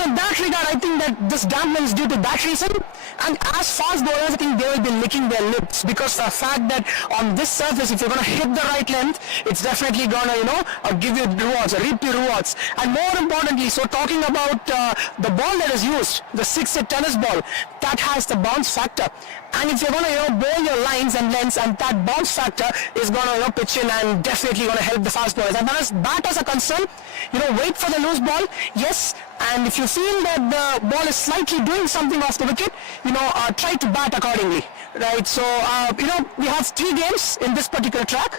So in that regard, I think that this dampness is due to that reason. And as fast bowlers, I think they will be licking their lips because the fact that on this surface, if you're going to hit the right length, it's definitely going to, give you rewards, or reap you rewards. And more importantly, so talking about the ball that is used, the 6-hit tennis ball, that has the bounce factor. And if you're going to, bowl your lines and lengths, and that bounce factor is going to, pitch in and definitely going to help the fast bowlers. And as batters are concerned, wait for the loose ball, yes. And if you feel that the ball is slightly doing something off the wicket, try to bat accordingly, right? So, we have 3 games in this particular track.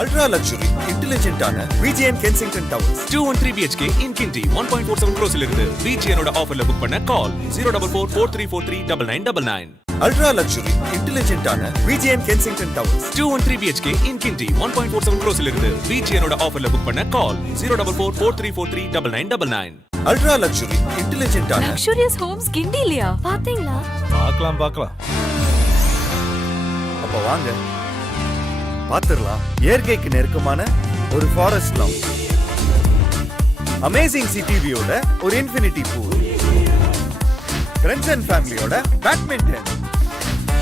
Ultra luxury, intelligent ஆன VGN Kensington Towers 213 BHK in Kinti 1.47 crores இருந்து VGN ஓட ஆஃபர்ல book பண்ண call 04443439999. Ultra luxury, intelligent ஆன VGN Kensington Towers 213 BHK in Kinti 1.47 crores இருந்து VGN ஓட ஆஃபர்ல book பண்ண கால் 04443439999. Ultra luxury, intelligent ஆன luxurious homes கிண்டிலியா பாத்தீங்களா? பார்க்கலாம். அப்ப வாங்க பாத்துறலாம். இயற்கைக்கு நெருக்கமான ஒரு ஃபாரஸ்ட் லவுஞ்ச், அமேசிங் சிட்டி வியூட ஒரு இன்ஃபினிட்டி பூல், ஃப்ரெண்ட்ஸ் அண்ட் ஃபேமிலியோட பேட்மிண்டன்,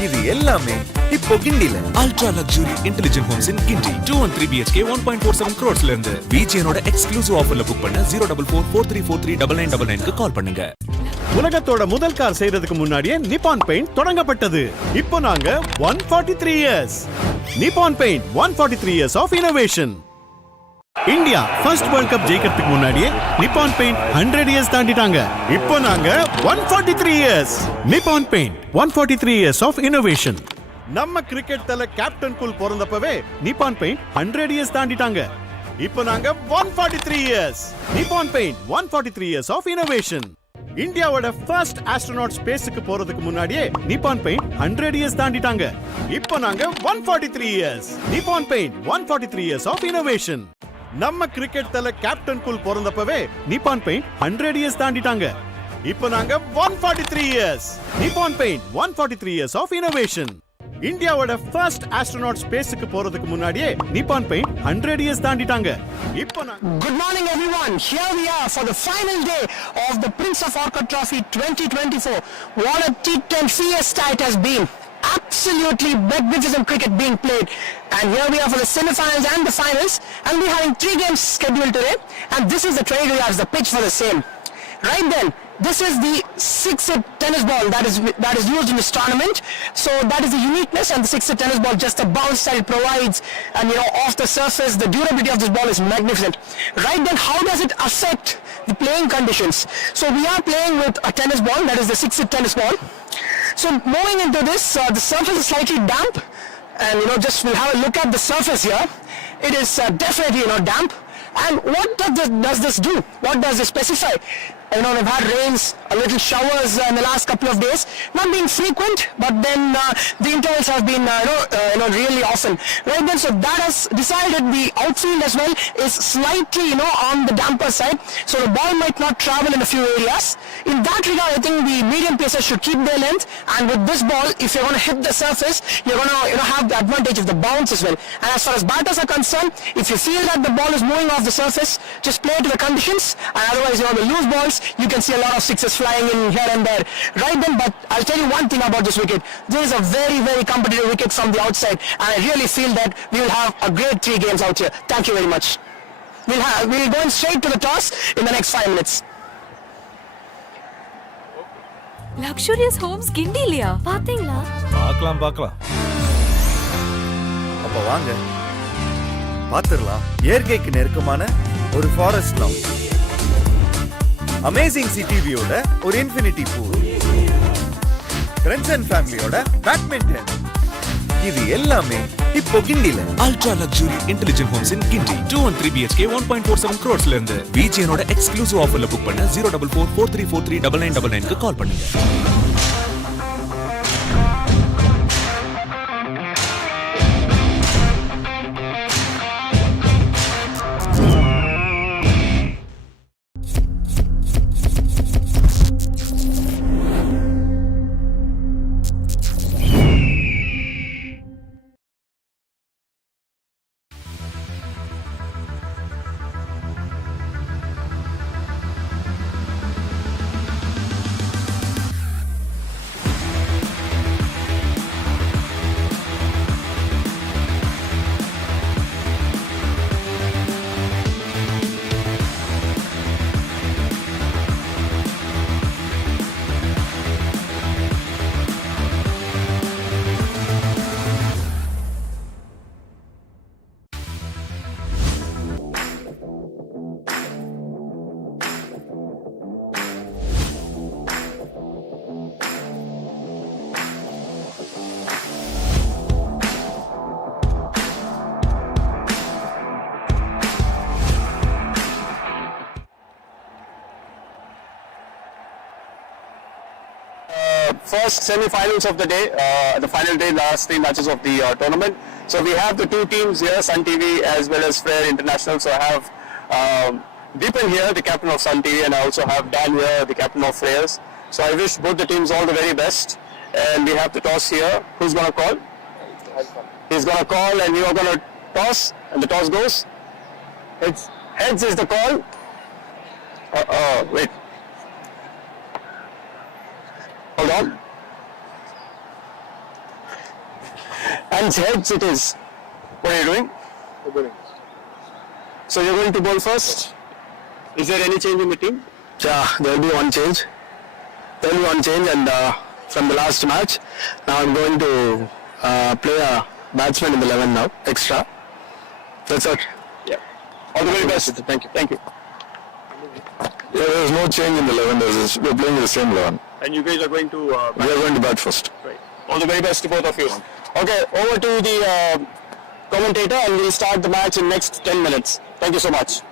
இது எல்லாமே இப்போ கிண்டில. Ultra luxury intelligent homes in Guindy 213 BHK 1.47 crores இருந்து VGN ஓட எக்ஸ்க்ளூசிவ் ஆஃபர்ல புக் பண்ண 04443439999க்கு கால் பண்ணுங்க. உலகத்தோட முதல் கார் செய்யறதுக்கு முன்னாடியே நிப்பான் பெயிண்ட் தொடங்கப்பட்டது. இப்போ நாங்க 143 years. Nippon paint 143 years of innovation. India first world cup ஜெயிக்கிறதுக்கு முன்னாடியே நிப்பான் பெயிண்ட் 100 years தாண்டிட்டாங்க. இப்போ நாங்க 143 years. Nippon paint 143 years of innovation. நம்ம கிரிக்கெட் தல captain cool பிறந்தப்பவே Nippon paint 100 years தாண்டிட்டாங்க. இப்போ நாங்க 143 years. Nippon paint 143 years of innovation. இந்தியாவோட first astronaut ஸ்பேஸ்க்கு போறதுக்கு முன்னாடியே நிப்பான் பெயிண்ட் 100 years தாண்டிட்டாங்க. இப்போ நாங்க 143 years. Nippon paint 143 years of innovation. நம்ம கிரிக்கெட் தல captain cool பிறந்தப்பவே Nippon paint 100 years தாண்டிட்டாங்க. இப்போ நாங்க 143 years. Nippon paint 143 years of innovation. இந்தியாவோட ஃபர்ஸ்ட் ஆஸ்ட்ரோநாட் ஸ்பேஸ்க்கு போறதுக்கு முன்னாடியே நிப்பான் பெயிண்ட் 100 years தாண்டிட்டாங்க. இப்போ Good morning everyone. Here we are for the final day of the Prince of Arcot Trophy 2024. What a T10 fiesta it has been. Absolutely magnificent cricket being played. And here we are for the semi-finals and the finals. And we're having 3 games scheduled today. And this is the 22 yards, the pitch for the same. Right then, this is the 6-hit tennis ball that is used in this tournament. So that is the uniqueness, and the 6-hit tennis ball, just the bounce that it provides, and off the surface, the durability of this ball is magnificent. Right then, how does it affect the playing conditions? So we are playing with a tennis ball, that is the 6-hit tennis ball. So moving into this, the surface is slightly damp, and just we'll have a look at the surface here. It is definitely damp. And what does this do? What does it specify? We've had rains, a little showers in the last couple of days, not being frequent, but then the intervals have been really often. Right then, so that has decided the outfield as well is slightly on the damper side, so the ball might not travel in a few areas. In that regard, I think the medium pacers should keep their length, and with this ball, if you're going to hit the surface, you're going to have the advantage of the bounce as well. And as far as batters are concerned, if you feel that the ball is moving off the surface, just play to the conditions, and otherwise the loose balls, you can see a lot of sixes flying in here and there. Right then, but I'll tell you one thing about this wicket. This is a very, very competitive wicket from the outside, and I really feel that we will have a great 3 games out here. Thank you very much. We'll go straight to the toss in the next 5 minutes. luxurious homes கிண்டிலியா பாத்தீங்களா? பார்க்கலாம். அப்ப வாங்க பாத்துறலாம். இயற்கைக்கு நெருக்கமான ஒரு forest lounge, amazing city வியூட ஒரு இன்ஃபினிட்டி பூல், ஃப்ரெண்ட்ஸ் அண்ட் ஃபேமிலியோட பேட்மிண்டன், இது எல்லாமே இப்போ கிண்டில. Ultra luxury intelligent homes in Guindy 213 BHK 1.47 crores இருந்து VGN ஓட எக்ஸ்க்ளூசிவ் ஆஃபர்ல புக் பண்ண 04443439999க்கு கால் பண்ணுங்க. first semi-finals of the day, the final day, last 3 matches of the tournament. So we have the two teams here, Sun TV as well as Freyer International. So I have Deepan here, the captain of Sun TV, and I also have Dan here, the captain of Freyers. So I wish both the teams all the very best. And we have the toss here. Who's going to call? He's going to call and you are going to toss, and the toss goes. Heads. Heads is the call. Wait. Hold on. And heads it is. What are you doing? So you're going to bowl first? Is there any change in the team? Yeah, there will be one change. There will be one change, and from the last match, now I'm going to play a batsman in the 11 now, extra. That's it. Yeah. All the very best. Thank you. Thank you. Yeah, there's no change in the 11. We're playing the same 11. And you guys are going to... We are going to bat first. Right. All the very best to both of you. Okay, over to the commentator, and we'll start the match in next 10 minutes. Thank you so much.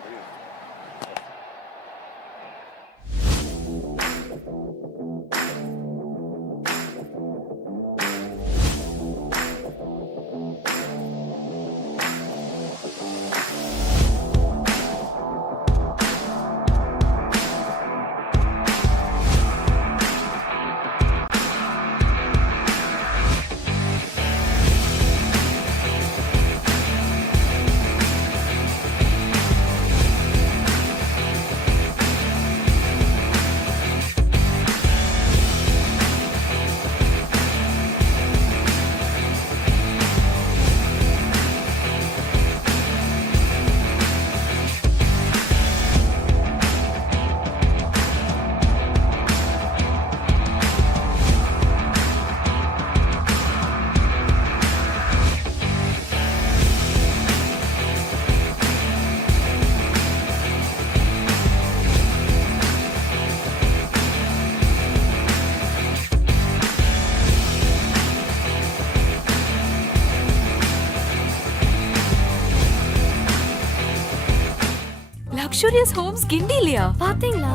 Luxurious homes கிண்டிலியா பாத்தீங்களா?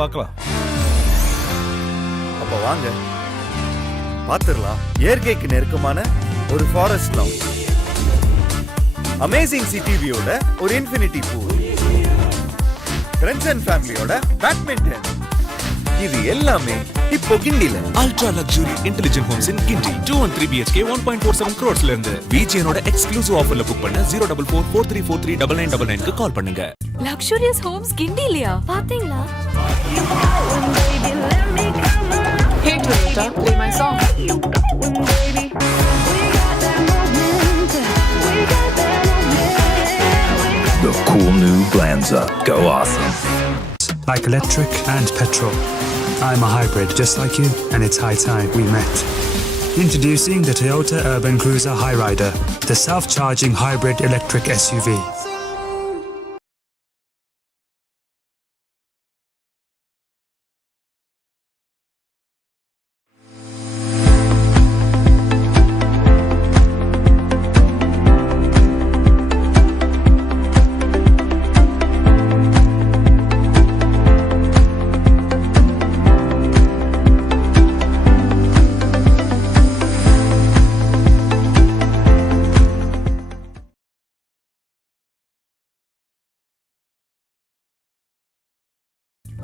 பார்க்கலாம். அப்ப வாங்க பாத்துரலாம். இயற்கைக்கு நெருக்கமான ஒரு forest lounge, amazing city வியூட ஒரு infinity pool, friends and ஃபேமிலியோட பேட்மிண்டன், இது எல்லாமே இப்போ கிண்டில. Ultra luxury intelligent homes in Gindi 2 and 3 BHK 1.47 crores ல இருந்து விஜேனோட எக்ஸ்க்ளூசிவ் ஆஃபர்ல புக் பண்ண 04443439999 க்கு கால் பண்ணுங்க. Luxurious homes கிண்டிலியா பாத்தீங்களா? Hey Toyota, play my song. The cool new Glanza. Go awesome. Like electric and petrol. I'm a hybrid just like you, and it's high time we met. Introducing the Toyota Urban Cruiser Hyrider, the self-charging hybrid electric SUV.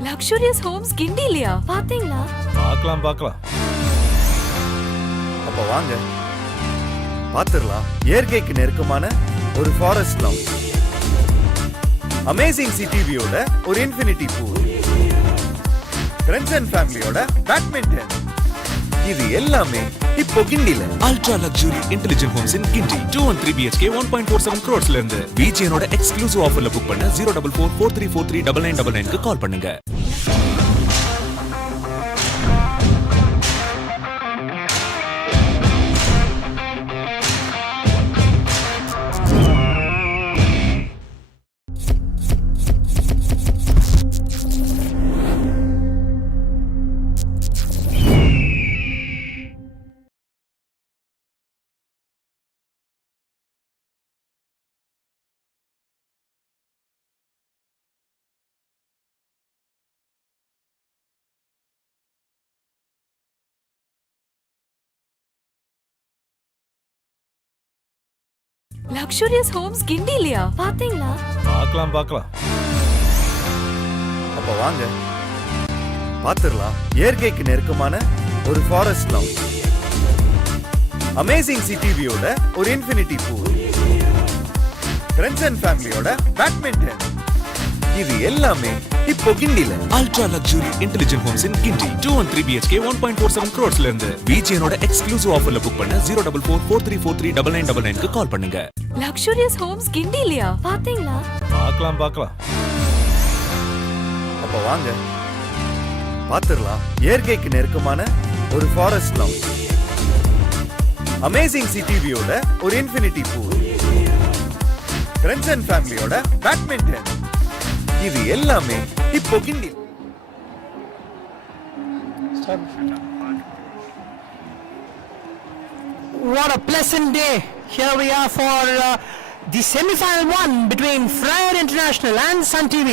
Luxurious homes கிண்டிலியா பாத்தீங்களா? பார்க்கலாம். அப்ப வாங்க பாத்துரலாம். இயற்கைக்கு நெருக்கமான ஒரு forest lounge, amazing city வியூட ஒரு infinity pool, friends and ஃபேமிலியோட பேட்மிண்டன், இது எல்லாமே இப்போ கிண்டில. Ultra luxury intelligent homes in Gindi 2 and 3 BHK 1.47 crores ல இருந்து விஜேனோட எக்ஸ்க்ளூசிவ் ஆஃபர்ல புக் பண்ண 04443439999 க்கு கால் பண்ணுங்க. luxurious homes கிண்டிலியா பாத்தீங்களா? பார்க்கலாம் அப்ப வாங்க பாத்துரலாம். இயற்கைக்கு நெருக்கமான ஒரு ஃபாரஸ்ட் லவுஞ்ச், அமேசிங் சிட்டி வியூட ஒரு இன்ஃபினிட்டி பூல், ஃப்ரெண்ட்ஸ் அண்ட் ஃபேமிலியோட பேட்மிண்டன், இது எல்லாமே இப்போ கிண்டில. Ultra luxury intelligent homes in Guindy 213 BHK 1.47 crores இருந்து விஜேனோட எக்ஸ்க்ளூசிவ் ஆஃபர்ல புக் பண்ண 04443439999 கால் பண்ணுங்க. luxurious homes கிண்டிலியா பாத்தீங்களா? பார்க்கலாம் அப்ப வாங்க பாத்துரலாம். இயற்கைக்கு நெருக்கமான ஒரு ஃபாரஸ்ட் லவுஞ்ச், அமேசிங் சிட்டி வியூட ஒரு இன்ஃபினிட்டி பூல், ஃப்ரெண்ட்ஸ் அண்ட் ஃபேமிலியோட பேட்மிண்டன், இது எல்லாமே இப்போ கிண்டி. What a pleasant day. Here we are for the semi-final one between Freyer International and Sun TV.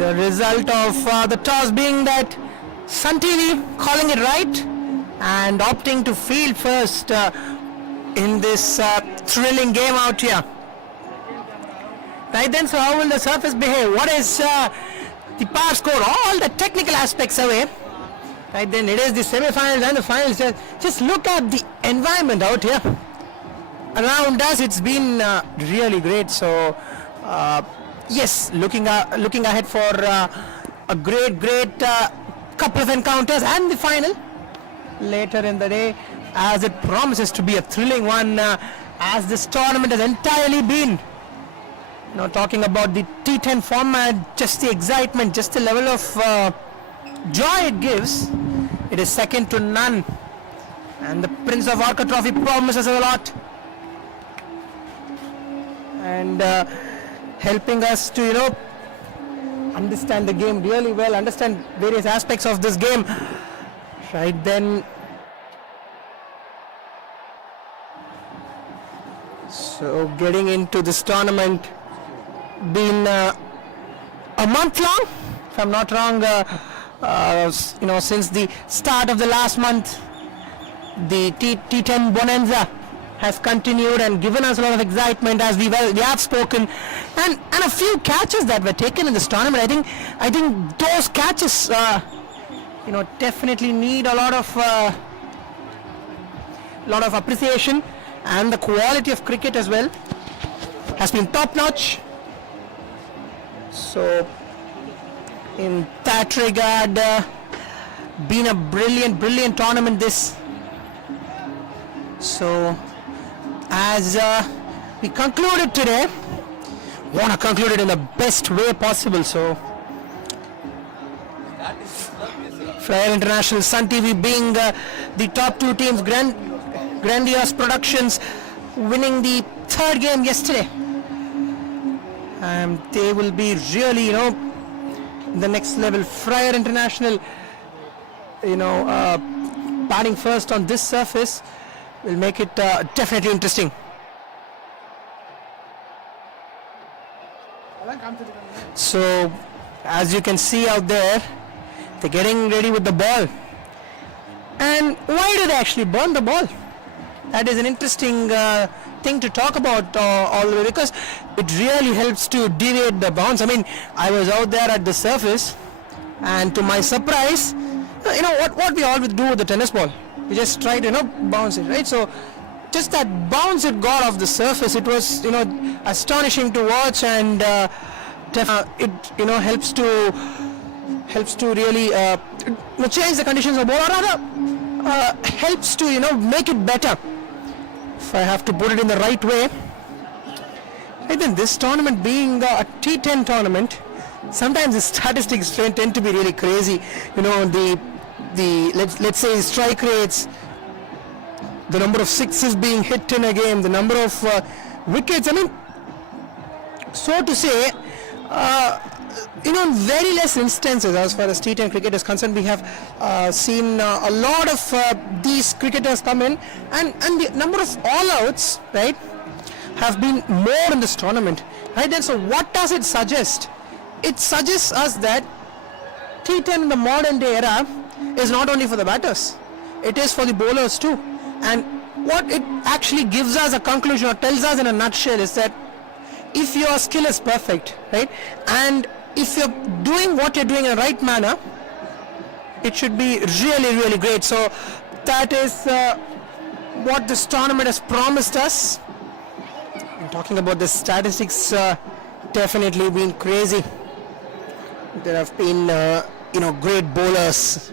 The result of the toss being that Sun TV calling it right and opting to field first in this thrilling game out here. Right then, so how will the surface behave? What is the power score? All the technical aspects away. Right then, it is the semi-finals and the finals. Just look at the environment out here. Around us, it's been really great. So, yes, looking ahead for a great couple of encounters and the final later in the day, as it promises to be a thrilling one, as this tournament has entirely been. Now, talking about the T10 format, just the excitement, just the level of joy it gives, it is second to none. And the Prince of Arcot trophy promises a lot. And helping us to, understand the game really well, understand various aspects of this game. Right then, so getting into this tournament, been a month long, if I'm not wrong, since the start of the last month, the T10 Bonanza has continued and given us a lot of excitement, as we have spoken, and a few catches that were taken in this tournament. I think those catches, definitely need a lot of appreciation, and the quality of cricket as well has been top notch. So, in that regard, been a brilliant tournament this. So, as we concluded today, want to conclude it in the best way possible. So, Freyer International, Sun TV being the top two teams, grandiose productions, winning the third game yesterday. They will be really, the next level. Freyer International, batting first on this surface will make it definitely interesting. So, as you can see out there, they're getting ready with the ball. And why do they actually burn the ball? That is an interesting thing to talk about all the way, because it really helps to deviate the bounce. I mean, I was out there at the surface, and to my surprise, what we always do with the tennis ball, we just try to bounce it, right? So just that bounce it got off the surface, it was astonishing to watch, and it helps to really change the conditions of ball, or rather helps to make it better, if I have to put it in the right way. I think this tournament being a T10 tournament, sometimes the statistics tend to be really crazy. Let's say strike rates, the number of sixes being hit in a game, the number of wickets. I mean, so to say, very less instances as far as T10 cricket is concerned. We have seen a lot of these cricketers come in, and the number of all-outs, right, have been more in this tournament. Right then, so what does it suggest? It suggests us that T10 in the modern day era is not only for the batters, it is for the bowlers too. And what it actually gives us a conclusion or tells us in a nutshell is that if your skill is perfect, right, and if you're doing what you're doing in the right manner, it should be really, really great. So that is what this tournament has promised us. And talking about the statistics, definitely been crazy. There have been, great bowlers.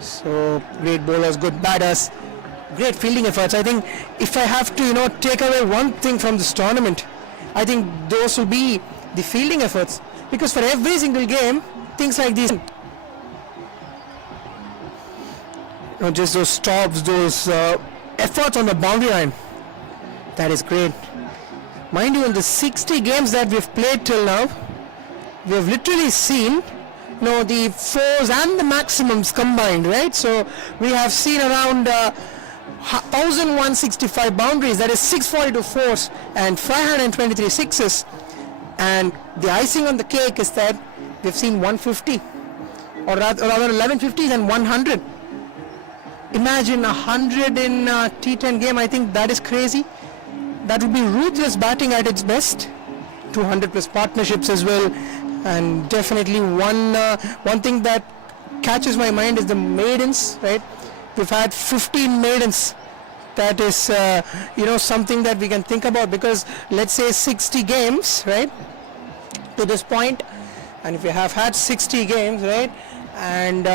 So great bowlers, good batters, great fielding efforts. I think if I have to, take away one thing from this tournament, I think those will be the fielding efforts. Because for every single game, things like these, just those stops, those efforts on the boundary line, that is great. Mind you, in the 60 games that we've played till now, we have literally seen the fours and the maximums combined, right? So we have seen around 1,165 boundaries, that is 642 fours and 523 sixes. And the icing on the cake is that we've seen 150, or rather 1150s and 100. Imagine 100 in a T10 game. I think that is crazy. That would be ruthless batting at its best. 200 plus partnerships as well. And definitely one thing that catches my mind is the maidens, right? We've had 15 maidens. That is, something that we can think about, because let's say 60 games, right, to this point, and if you have had 60 games, right, and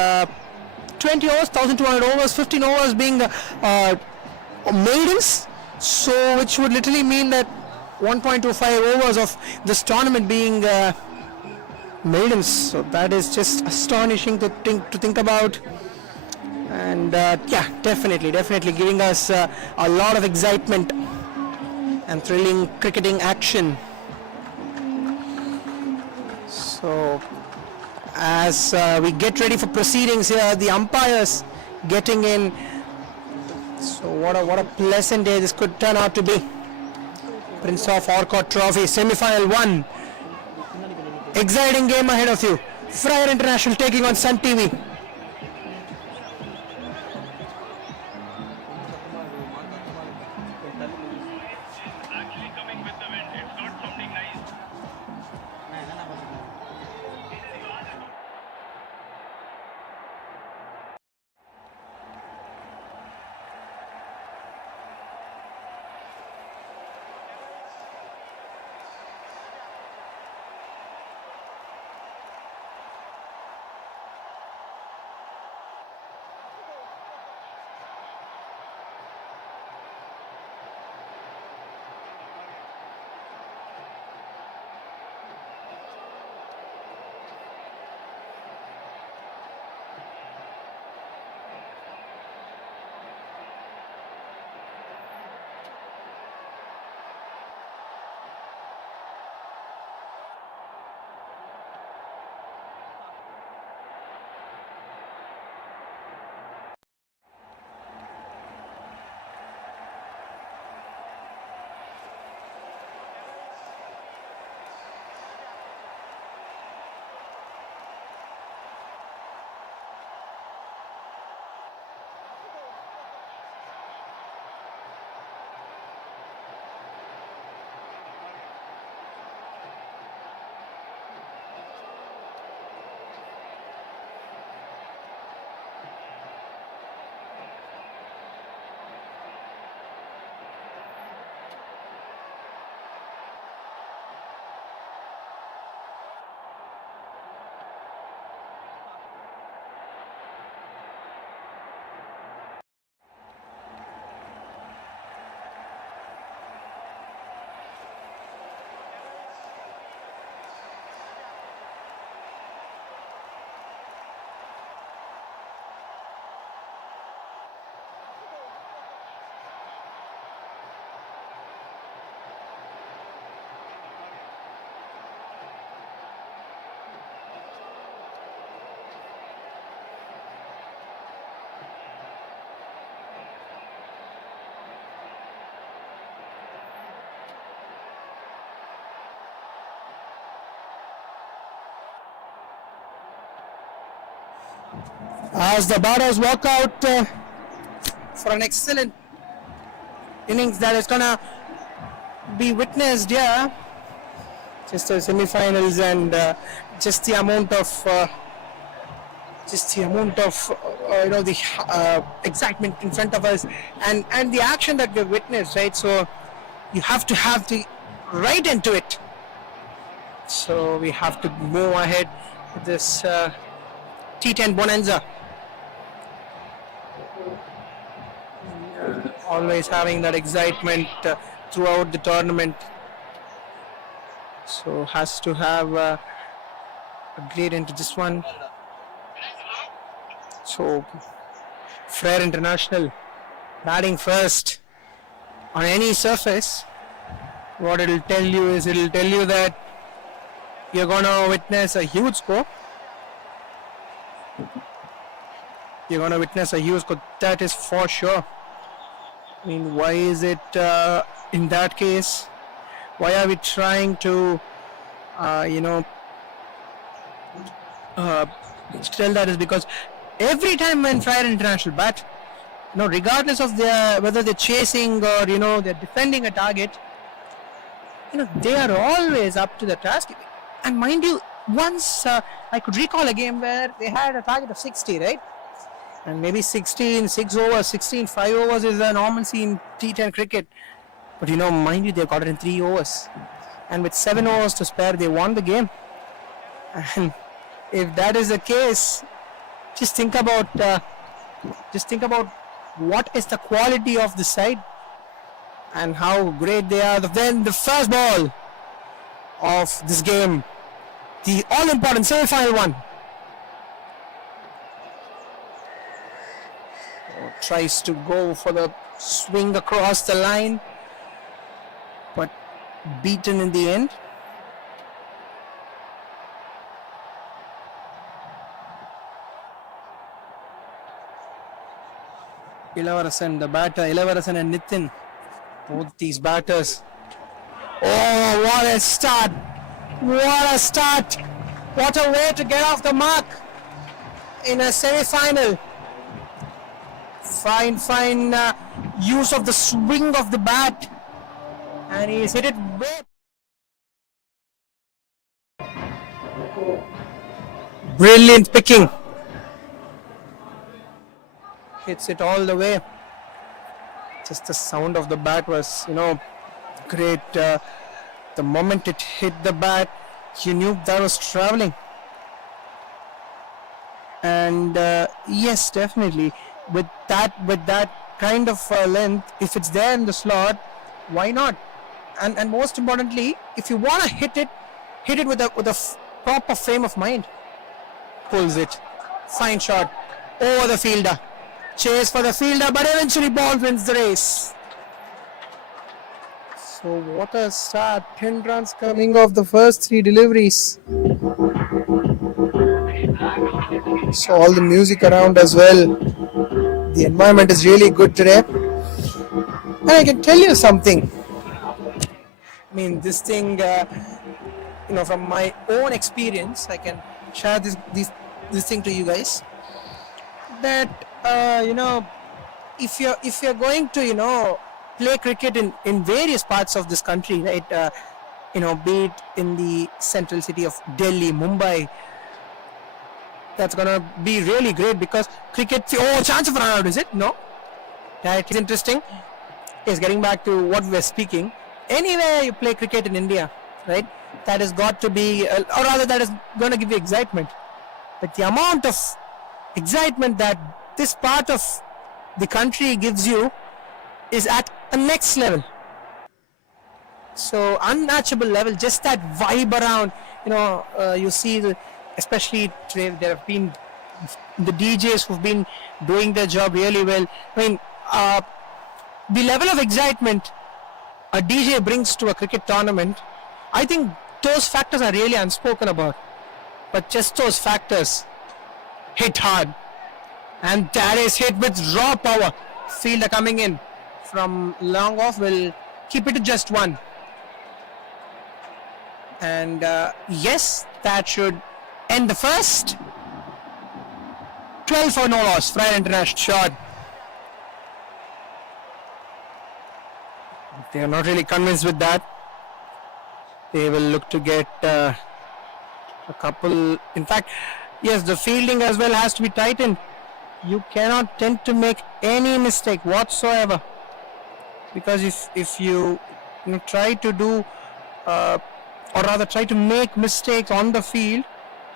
20 overs, 1,200 overs, 15 overs being maidens, so which would literally mean that 1.25 overs of this tournament being maidens. So that is just astonishing to think about. And definitely giving us a lot of excitement and thrilling cricketing action. So as we get ready for proceedings here, the umpires getting in. So what a pleasant day this could turn out to be. Prince of Arcot Trophy semi-final 1. Exciting game ahead of you. Freyer International taking on Sun TV. As the batters walk out for an excellent innings that is gonna be witnessed here. Just the semi-finals and just the amount of the excitement in front of us and the action that we've witnessed, right? So you have to have the right into it. So we have to move ahead with this T10 bonanza. Always having that excitement throughout the tournament. So has to have a great into this one. So Freyer International batting first on any surface. What it'll tell you is that you're gonna witness a huge score. You're gonna witness a huge score, that is for sure. I mean, why is it in that case? Why are we trying to tell that is because every time when Freyer International bat, regardless of whether they're chasing or they're defending a target, they are always up to the task. And mind you, once I could recall a game where they had a target of 60, right? And maybe 16, 6 overs, 16, 5 overs is a normalcy in T10 cricket. But mind you, they got it in 3 overs. And with 7 overs to spare, they won the game. And if that is the case, just think about what is the quality of the side and how great they are. Then the first ball of this game, the all-important semi-final one. Tries to go for the swing across the line, but beaten in the end. Ilavarasan, the batter, Ilavarasan and Nitin, both these batters. Oh, what a start! What a start! What a way to get off the mark in a semi-final. Fine use of the swing of the bat, and he's hit it way. Brilliant picking. Hits it all the way. Just the sound of the bat was, great. The moment it hit the bat, you knew that was traveling. And yes, definitely. With that kind of length, if it's there in the slot, why not? And most importantly, if you want to hit it with a proper frame of mind. Pulls it, fine shot over the fielder, chase for the fielder, but eventually ball wins the race. So what a start! 10 runs coming off the first 3 deliveries. So all the music around as well. The environment is really good today. And I can tell you something. I mean, this thing, from my own experience, I can share this thing to you guys. That, if you're going to, play cricket in various parts of this country, right? Be it in the central city of Delhi, Mumbai, that's gonna be really great because cricket. Oh, chance of run out, is it? No. That is interesting. Yes, getting back to what we were speaking. Anywhere you play cricket in India, right? That has got to be, or rather, that is going to give you excitement. But the amount of excitement that this part of the country gives you is at a next level. So unmatchable level. Just that vibe around. You see especially today, there have been the DJs who've been doing their job really well. I mean, the level of excitement a DJ brings to a cricket tournament, I think those factors are really unspoken about. But just those factors hit hard. And that is hit with raw power. Fielder coming in from long off will keep it to just 1. And yes, that should end the first. 12 for no loss. Freyer International shot. they are not really convinced with that. They will look to get a couple. In fact, yes, the fielding as well has to be tightened. You cannot tend to make any mistake whatsoever, because if you try to do or rather try to make mistakes on the field,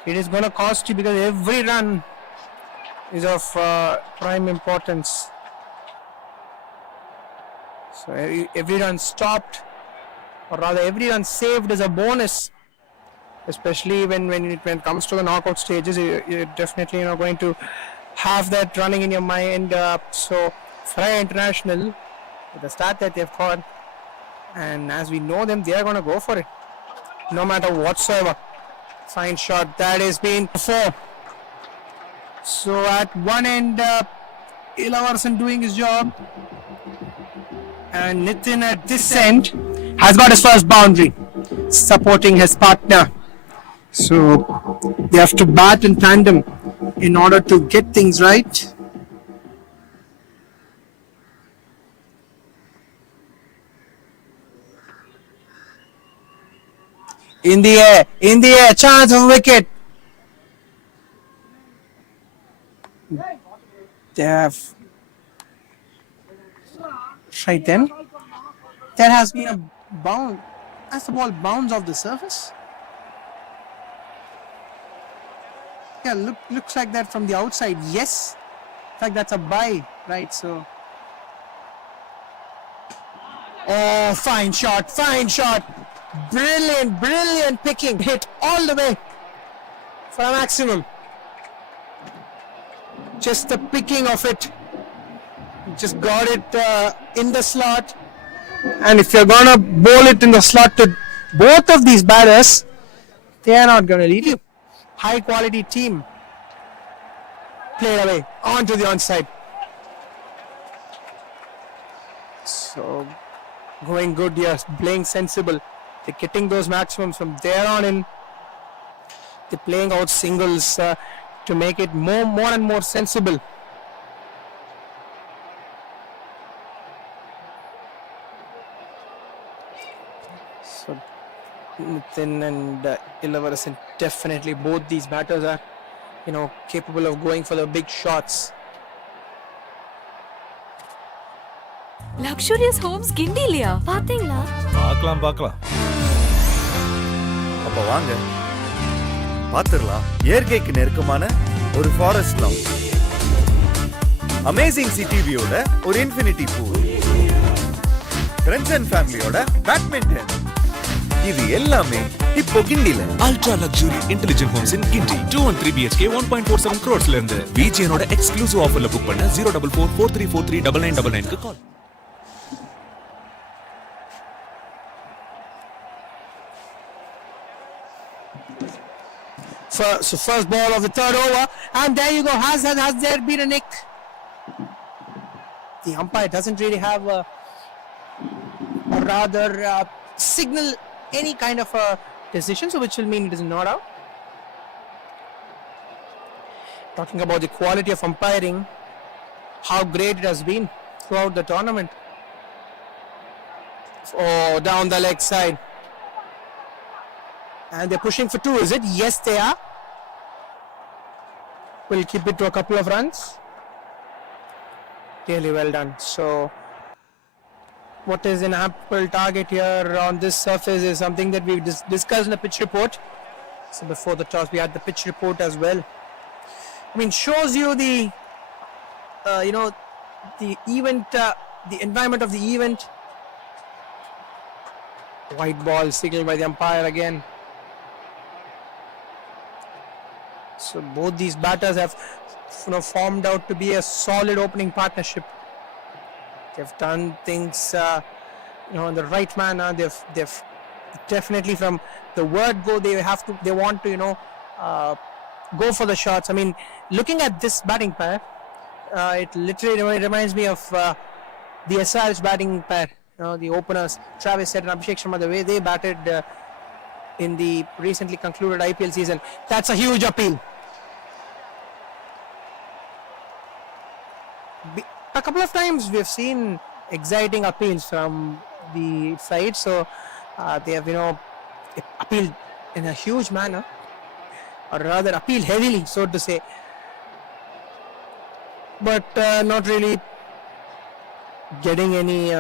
it is going to cost you, because every run is of prime importance. So every run stopped, or rather every run saved, is a bonus, especially when it comes to the knockout stages. You're definitely going to have that running in your mind. So Freyer International, with the start that they've got, and as we know them, they are going to go for it no matter whatsoever. Fine shot that has been 4. So at one end, Ilavarsan doing his job, and Nitin at this end has got his first boundary, supporting his partner. So they have to bat in tandem in order to get things right. In the air, chance of wicket. They have right then. There has been a bound as the ball bounds off the surface. Yeah, looks like that from the outside. Yes, in fact that's a bye, right? So, oh, fine shot, brilliant picking, hit all the way for a maximum. Just the picking of it, just got it in the slot. And if you're gonna bowl it in the slot to both of these batters, they are not gonna leave you. High quality team played away onto the onside. So going good, yes, playing sensible. They're getting those maximums from there on in. They're playing out singles to make it more and more sensible. So Nitin and Ilavarsan, definitely both these batters are, capable of going for the big shots. Luxurious homes Gindi liya. Pathingla? பார்க்கலாம் அப்ப வாங்க பாத்துடலாம். இயற்கைக்கு நெருக்கமான ஒரு forest lounge, amazing city வியூட ஒரு infinity pool, friends and ஃபேமிலியோட badminton, இது எல்லாமே இப்போ கிண்டில. Ultra luxury intelligent homes in Guindy 2 and 3 BHK 1.47 crores இருந்து விஜேனோட எக்ஸ்க்ளூசிவ் ஆஃபர்ல புக் பண்ண 04443439999 க்கு கால். So first ball of the third over, and there you go. Has there been a nick? The umpire doesn't really have or rather signal any kind of a decision, so which will mean it is not out. Talking about the quality of umpiring, how great it has been throughout the tournament. Oh, down the leg side. And they're pushing for 2, is it? Yes, they are. We'll keep it to a couple of runs. Really well done. So, what is an ample target here on this surface is something that we've discussed in the pitch report. So, before the toss, we had the pitch report as well. I mean, shows you the, the event, the environment of the event. White ball signaled by the umpire again. So both these batters have formed out to be a solid opening partnership. They've done things in the right manner. They've definitely, from the word go, they want to go for the shots. I mean, looking at this batting pair, it literally reminds me of the SRH batting pair. The openers Travis Head and Abhishek Sharma, the way they batted in the recently concluded IPL season. That's a huge appeal. A couple of times we've seen exciting appeals from the side. So they have, appealed in a huge manner, or rather appealed heavily, so to say. But not really getting any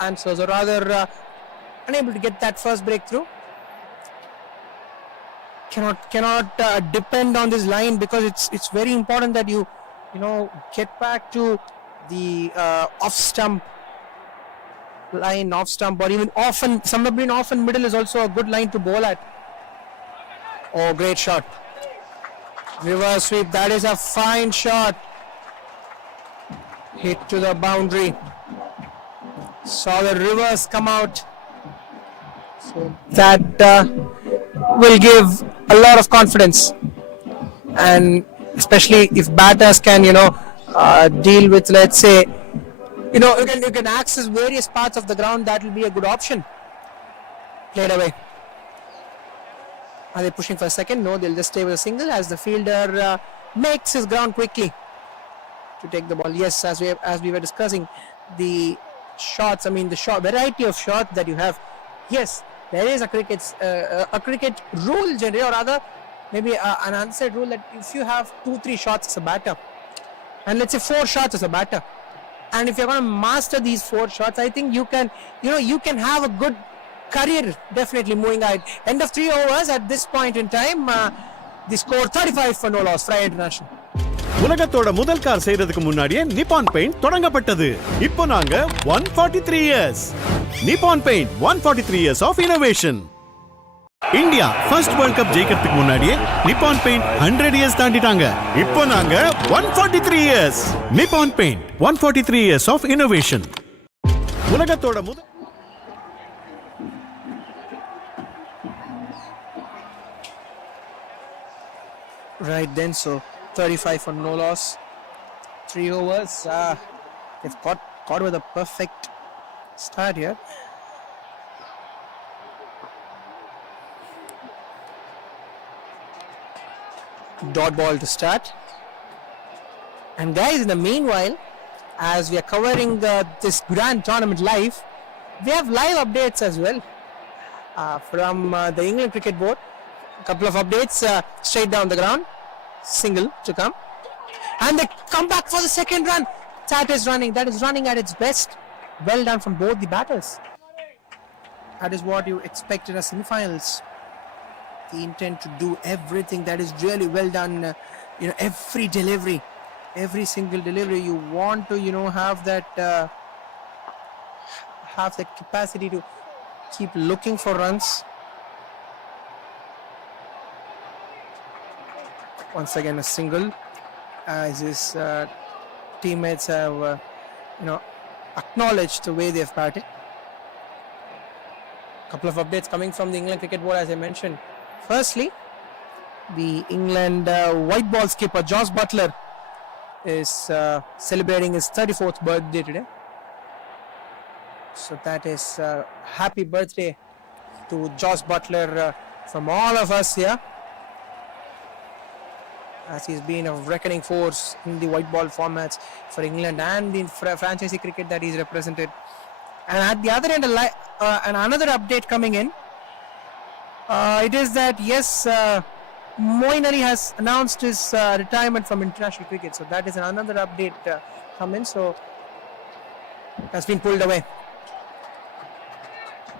answers, or rather unable to get that first breakthrough. Cannot depend on this line, because it's very important that you get back to the off stump line, off stump, or even often, somewhere between off and middle is also a good line to bowl at. Oh, great shot. Reverse sweep, that is a fine shot. Hit to the boundary. Saw the reverse come out. So that will give a lot of confidence, and especially if batters can deal with, let's say, you can access various parts of the ground, that will be a good option. Played away. Are they pushing for a second? No, they'll just stay with a single as the fielder makes his ground quickly to take the ball. Yes, as we were discussing, the shots, the variety of shots that you have. Yes, there is a cricket rule generally, or rather maybe an unsaid rule, that if you have 2-3 shots as a batter, and let's say 4 shots as a batter, and if you're going to master these 4 shots, I think you can have a good career definitely moving ahead. End of 3 overs at this point in time. The score 35 for no loss. Freyer International. உலகத்தோட முதல் car செய்யறதுக்கு முன்னாடியே Nippon paint தொடங்கப்பட்டது. இப்போ நாங்க 143 years. Nippon paint 143 years of innovation. India first world cup ஜெயிக்கிறதுக்கு முன்னாடியே Nippon paint 100 years தாண்டிட்டாங்க. இப்போ நாங்க 143 years. Nippon paint 143 years of innovation. உலகத்தோட முதல் Right then, so 35 for no loss. 3 overs. They've caught with a perfect start here. Dot ball to start. And guys, in the meanwhile, as we are covering this grand tournament live, we have live updates as well from the England Cricket Board. A couple of updates straight down the ground. Single to come, and they come back for the second run. That is running at its best. Well done from both the batters. That is what you expect in a semi-finals. The intent to do everything, that is really well done. Every delivery, every single delivery, you want to have that capacity to keep looking for runs. Once again a single, as his teammates have acknowledged the way they've batted. Couple of updates coming from the England Cricket Board, as I mentioned. Firstly, the England white ball skipper Josh Buttler is celebrating his 34th birthday today. So that is happy birthday to Josh Buttler from all of us here, as he's been a reckoning force in the white ball formats for England and the franchise cricket that he's represented. And at the other end, and another update coming in, it is that yes, Moeen Ali has announced his retirement from international cricket. So that is another update coming. So has been pulled away,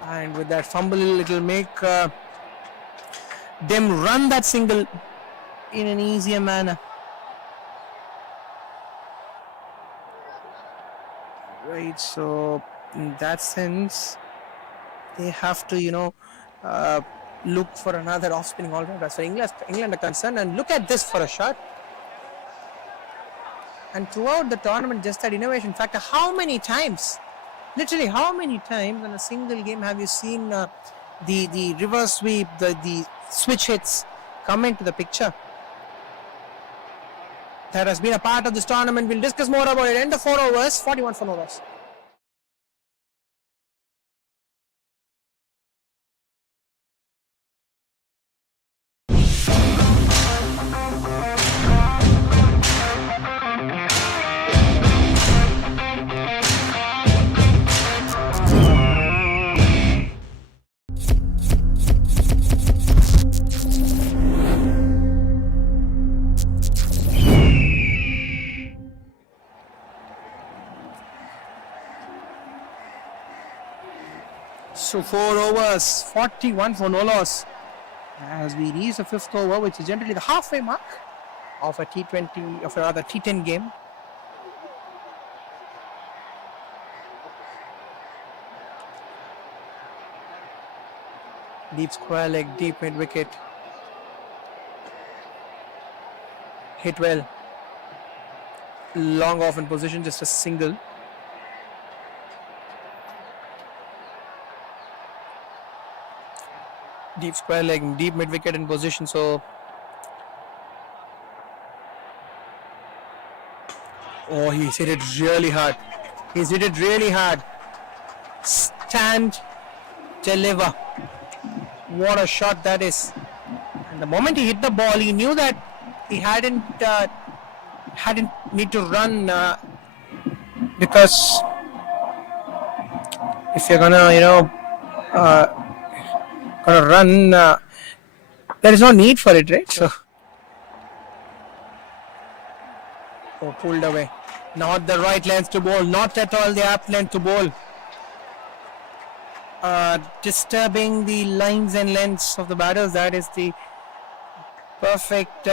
and with that fumble, it will make them run that single in an easier manner. Right, so in that sense, they have to look for another off-spinning all-rounder as far as England are concerned. And look at this for a shot. And throughout the tournament, just that innovation factor, how many times, literally how many times in a single game have you seen the reverse sweep, the switch hits come into the picture? That has been a part of this tournament. We'll discuss more about it. End of 4 overs, 41 for no loss. So 4 overs, 41 for no loss. As we reach the 5th over, which is generally the halfway mark of a T20, of a rather T10 game. Deep square leg, deep mid wicket. Hit well. Long off in position, just a single. Deep square leg, deep mid wicket in position. So, oh, he's hit it really hard. He's hit it really hard. Stand, deliver. What a shot that is! And the moment he hit the ball, he knew that he hadn't need to run because if you're gonna run, there is no need for it, right? So, oh, pulled away. Not the right length to bowl. Not at all the apt length to bowl. Disturbing the lines and lengths of the batters. That is the perfect,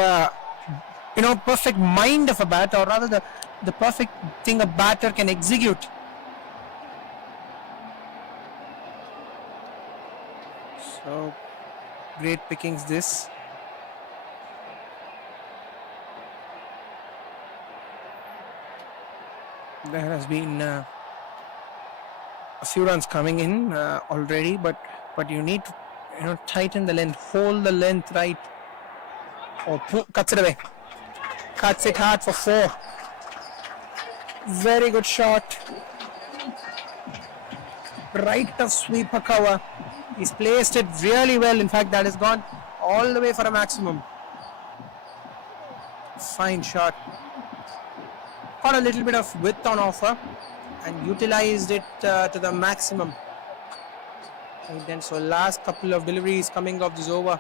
perfect mind of a batter, or rather the perfect thing a batter can execute. So, great pickings this. There has been a few runs coming in already, but you need to tighten the length, hold the length right. Oh, cuts it away. Cuts it hard for 4. Very good shot. Right of sweeper cover. He's placed it really well. In fact, that has gone all the way for a maximum. Fine shot. Got a little bit of width on offer and utilized it to the maximum. And then, so last couple of deliveries coming off this over.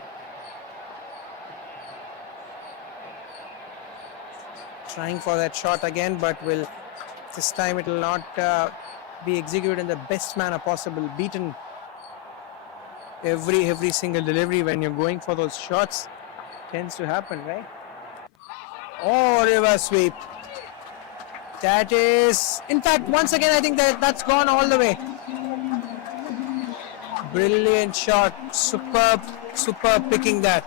Trying for that shot again, but this time it will not be executed in the best manner possible. Beaten every single delivery when you're going for those shots tends to happen, right? Oh, reverse sweep. That is, in fact, once again, I think that's gone all the way. Brilliant shot. Superb picking that.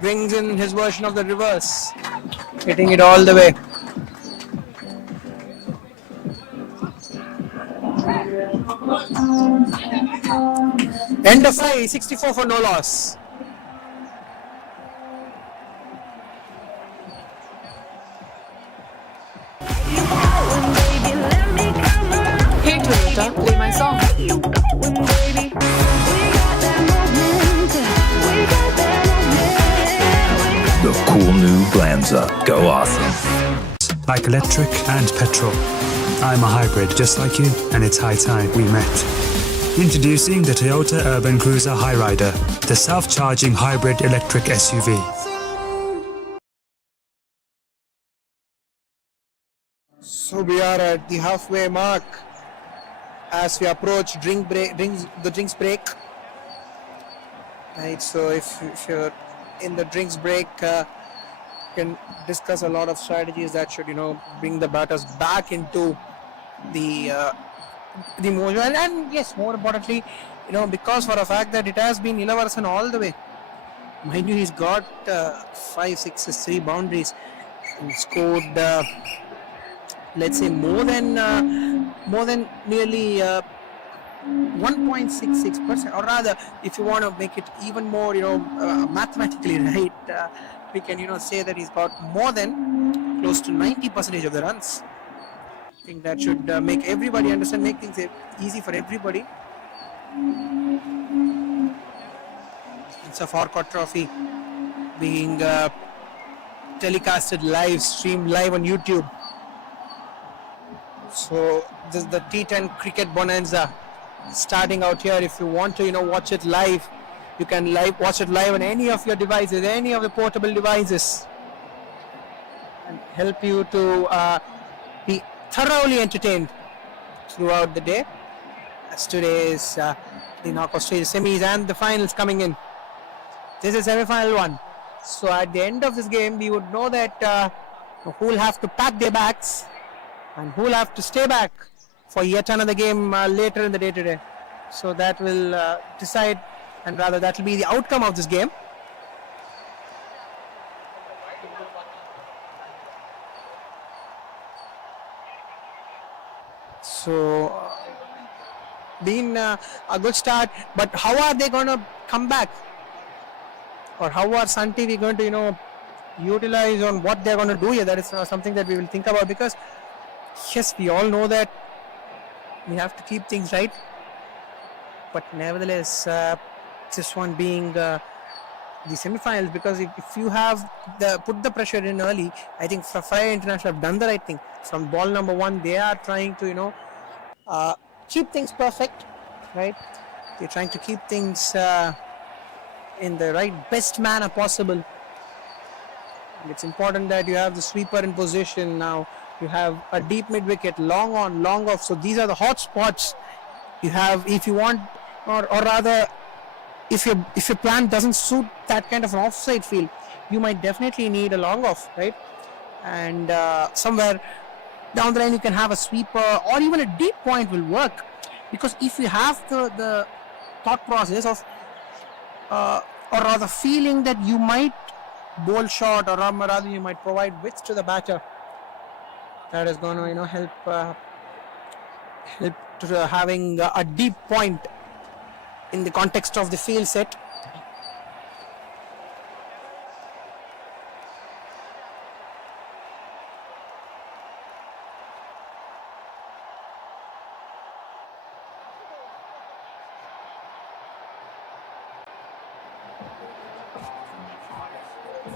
Brings in his version of the reverse. Hitting it all the way. End of 5, 64 for no loss. Hey Toyota, play my song. The cool new Glanza. Go awesome. Like electric and petrol. I'm a hybrid just like you, and it's high time we met. Introducing the Toyota Urban Cruiser Hyrider, the self-charging hybrid electric SUV. So we are at the halfway mark as we approach the drinks break. Right, so if you're in the drinks break, you can discuss a lot of strategies that should bring the batters back into the mojo, and yes, more importantly, because for a fact that it has been Ilavarsan all the way. Mind you, he's got 5 sixes, 3 boundaries, and scored let's say more than nearly 1.66%, or rather, if you want to make it even more mathematically right, we can say that he's got more than close to 90% of the runs. I think that should make everybody understand, make things easy for everybody. It's a Arcot trophy being telecasted live, streamed live on YouTube. So this is the T10 cricket bonanza starting out here. If you want to watch it live, you can watch it live on any of your devices, any of the portable devices, and help you to be thoroughly entertained throughout the day. as today's the knockout stage, semis and the finals coming in. This is semi-final one. So at the end of this game, we would know that who will have to pack their bags and who will have to stay back for yet another game later in the day today. So that will decide, and rather that will be the outcome of this game. So been a good start, but how are they going to come back? Or how are Sun TV going to, utilize on what they're going to do here? That is something that we will think about, because yes, we all know that we have to keep things right. But nevertheless, this one being the semi-finals, because if you have put the pressure in early, I think Freyer International have done the right thing. From ball number 1, they are trying to, keep things perfect, right? They're trying to keep things in the right best manner possible. And it's important that you have the sweeper in position now. You have a deep mid wicket, long on, long off. So these are the hot spots you have. If you want, or rather, if your plan doesn't suit that kind of an offside field, you might definitely need a long off, right? And somewhere down the line you can have a sweeper, or even a deep point will work, because if you have the thought process of or rather feeling that you might bowl short, or rather you might provide width to the batter, that is going to help to having a deep point in the context of the field set.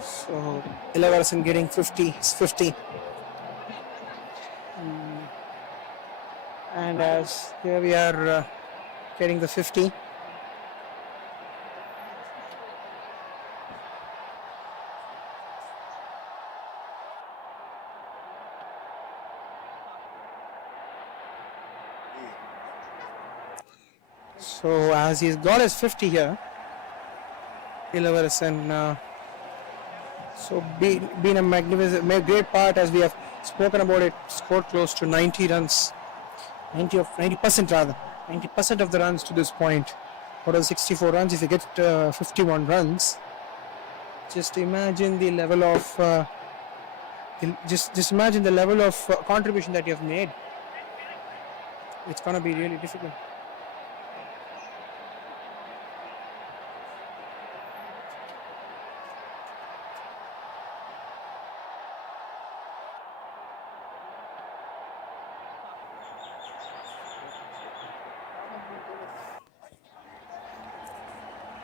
So Ilavarsan getting 50. And as here we are getting the 50. So as he's got his 50 here, Ilavarsan so been a magnificent, great part, as we have spoken about it, scored close to 90 runs, 90% of the runs to this point. Out of 64 runs, if you get 51 runs, just imagine the level of just imagine the level of contribution that you have made. It's going to be really difficult.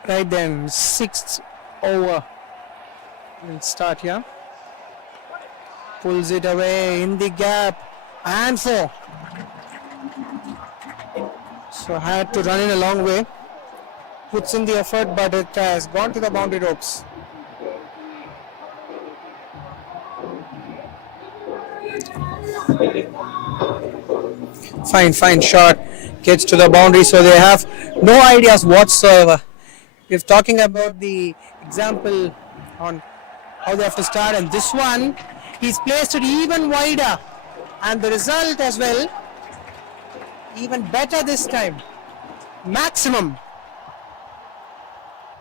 Right then, 6th over. We'll start here. Pulls it away in the gap, and 4. So had to run in a long way. Puts in the effort, but it has gone to the boundary ropes. Fine shot. Gets to the boundary, so they have no ideas whatsoever. We're talking about the example on how they have to start, and this one, he's placed it even wider, and the result as well, even better this time, maximum.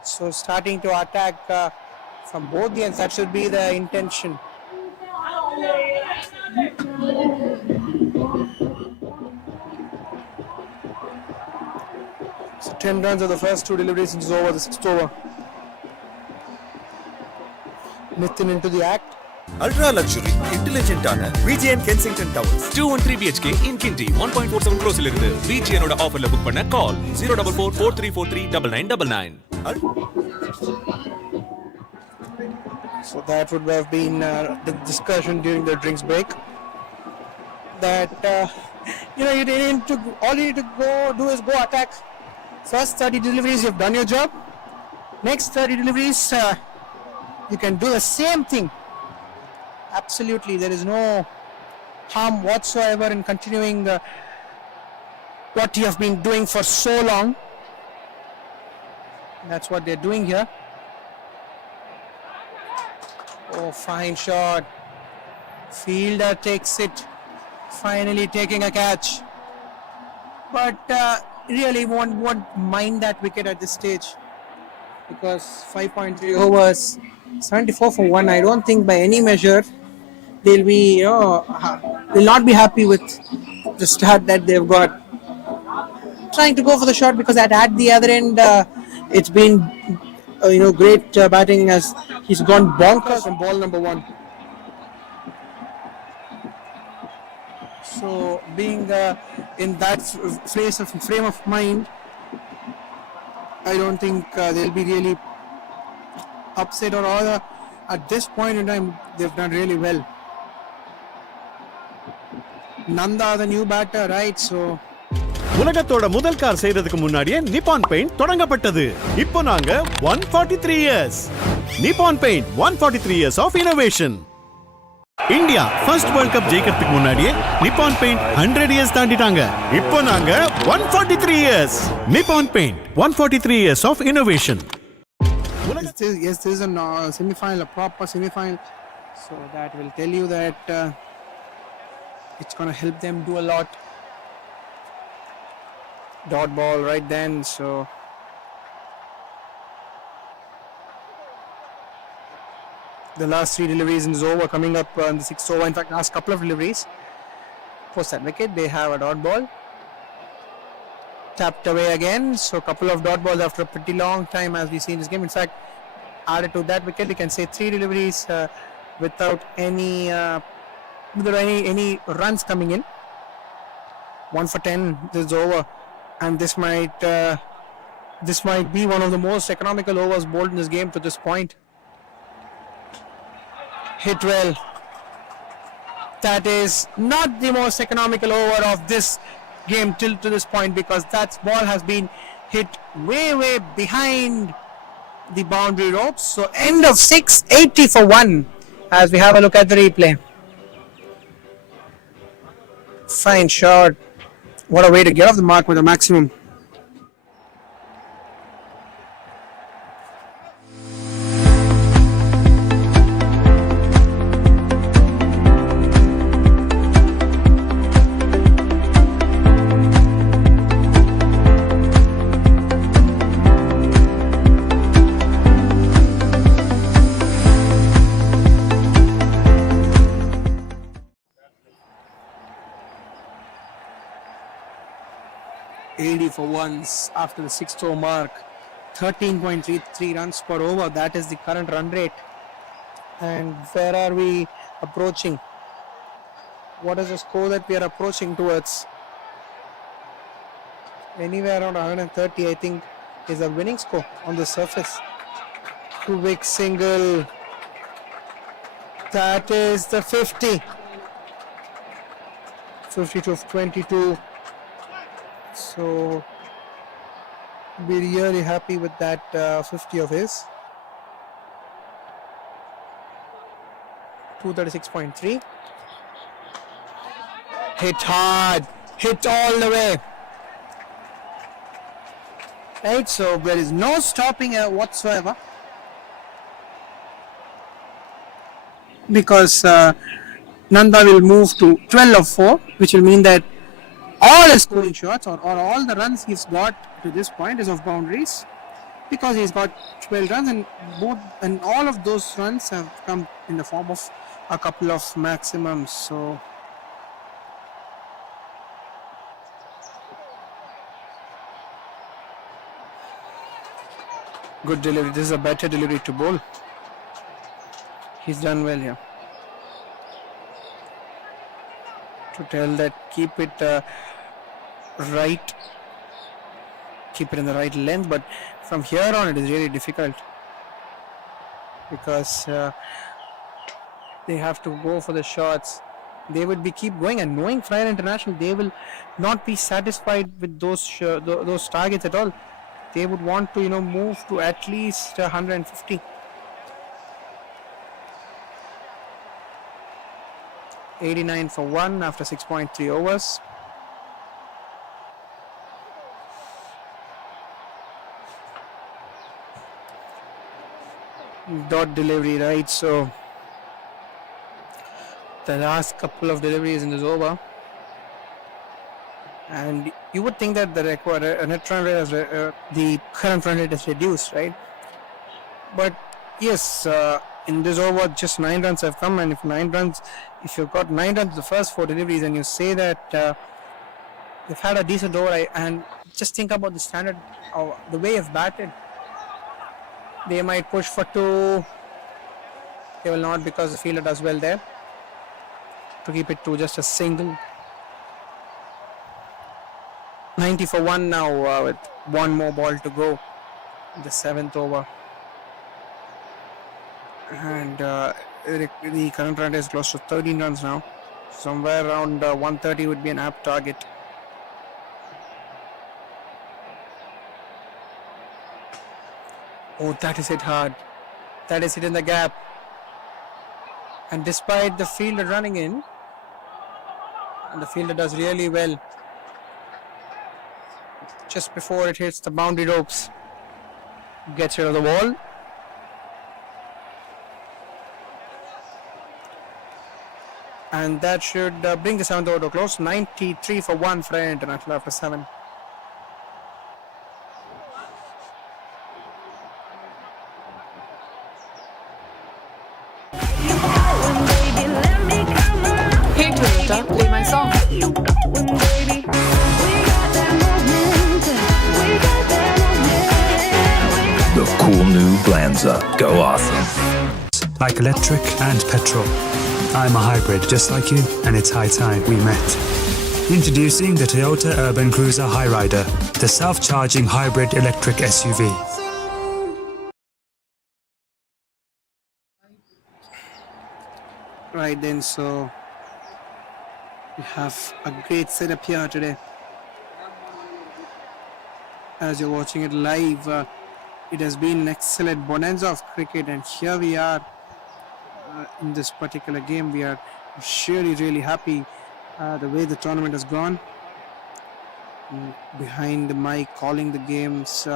So starting to attack from both the ends, that should be the intention. So 10 runs of the first 2 deliveries is over the 6th over. Nitin into the act. Ultra luxury, intelligent ஆன VGN Kensington Towers. 213 BHK in Kinti 1.47 crores இலிருந்து VGN ஓட ஆஃபர்ல book பண்ண கால் 044439999. So that would have been the discussion during the drinks break. That all you need to do is go attack. First 30 deliveries, you've done your job. Next 30 deliveries, you can do the same thing. Absolutely, there is no harm whatsoever in continuing what you have been doing for so long. That's what they're doing here. Oh, fine shot. Fielder takes it. Finally taking a catch. But really won't mind that wicket at this stage. Because 5.3 overs, 74 for 1. I don't think by any measure they'll be, will not be happy with the start that they've got. Trying to go for the shot because at the other end, it's been great batting as he's gone bonkers from ball number 1. So being in that frame of mind, I don't think they'll be really upset or rather at this point in time they've done really well. Nanda the new batter, right? So உலகத்தோட முதல் car செய்யறதுக்கு முன்னாடியே Nippon paint தொடங்கப்பட்டது. இப்போ நாங்க 143 years. Nippon paint 143 years of innovation. India first world cup ஜெயிக்கிறதுக்கு முன்னாடியே Nippon paint 100 years தாண்டிட்டாங்க. இப்போ நாங்க 143 years. Nippon paint 143 years of innovation. Yes, this is a semi-final, a proper semi-final. So that will tell you that it's going to help them do a lot. Dot ball right then, so the last 3 deliveries is over, coming up on the 6th over. In fact, last couple of deliveries post that wicket, they have a dot ball tapped away again. So a couple of dot balls after a pretty long time as we see in this game. In fact, added to that wicket, we can say 3 deliveries without any runs coming in. 1 for 10. This is over. And this might be one of the most economical overs bowled in this game to this point. Hit well. That is not the most economical over of this game till to this point because that ball has been hit way behind the boundary ropes. So end of 6, 80 for 1 as we have a look at the replay. Fine shot. What a way to get off the mark with a maximum. For once after the 6th over mark, 13.33 runs per over. That is the current run rate. And where are we approaching? What is the score that we are approaching towards? Anywhere around 130, I think, is a winning score on the surface. 2 big single. That is the 50. 52 of 22. So be really happy with that 50 of his. 236.3. Hit hard, hit all the way. Right, so there is no stopping whatsoever because Nanda will move to 12 of 4, which will mean that all his scoring shots or all the runs he's got to this point is of boundaries because he's got 12 runs and all of those runs have come in the form of a couple of maximums. So good delivery. This is a better delivery to bowl. He's done well here. To tell that keep it right, keep it in the right length, but from here on it is really difficult because they have to go for the shots. They would be keep going, and knowing Freyer International, they will not be satisfied with those targets at all. They would want to move to at least 150. 89 for 1 after 6.3 overs. dot delivery, right? So the last couple of deliveries in this over, and you would think that the net run rate the current run rate is reduced, right? But yes, in this over, just 9 runs have come, and if you've got 9 runs the first 4 deliveries, and you say that they've had a decent over, and just think about the standard of the way you've batted. They might push for 2. They will not, because the fielder does well there to keep it to just a single. 90 for 1 now, with 1 more ball to go in the 7th over. And the current run is close to 13 runs now. Somewhere around 130 would be an apt target. Oh, that is hit hard. That is hit in the gap. And despite the fielder running in, and the fielder does really well just before it hits the boundary ropes, gets rid of the wall. And that should bring the 7th over to a close. 93 for 1 Freyer International after 7. Hey Toyota, play my song. The cool new Glanza. Go awesome. Like electric and petrol. I'm a hybrid just like you, and it's high time we met. Introducing the Toyota Urban Cruiser Hyrider, the self-charging hybrid electric SUV. Right then, so we have a great setup here today. As you're watching it live, it has been an excellent bonanza of cricket, and here we are in this particular game. We are really happy the way the tournament has gone. Behind the mic, calling the games,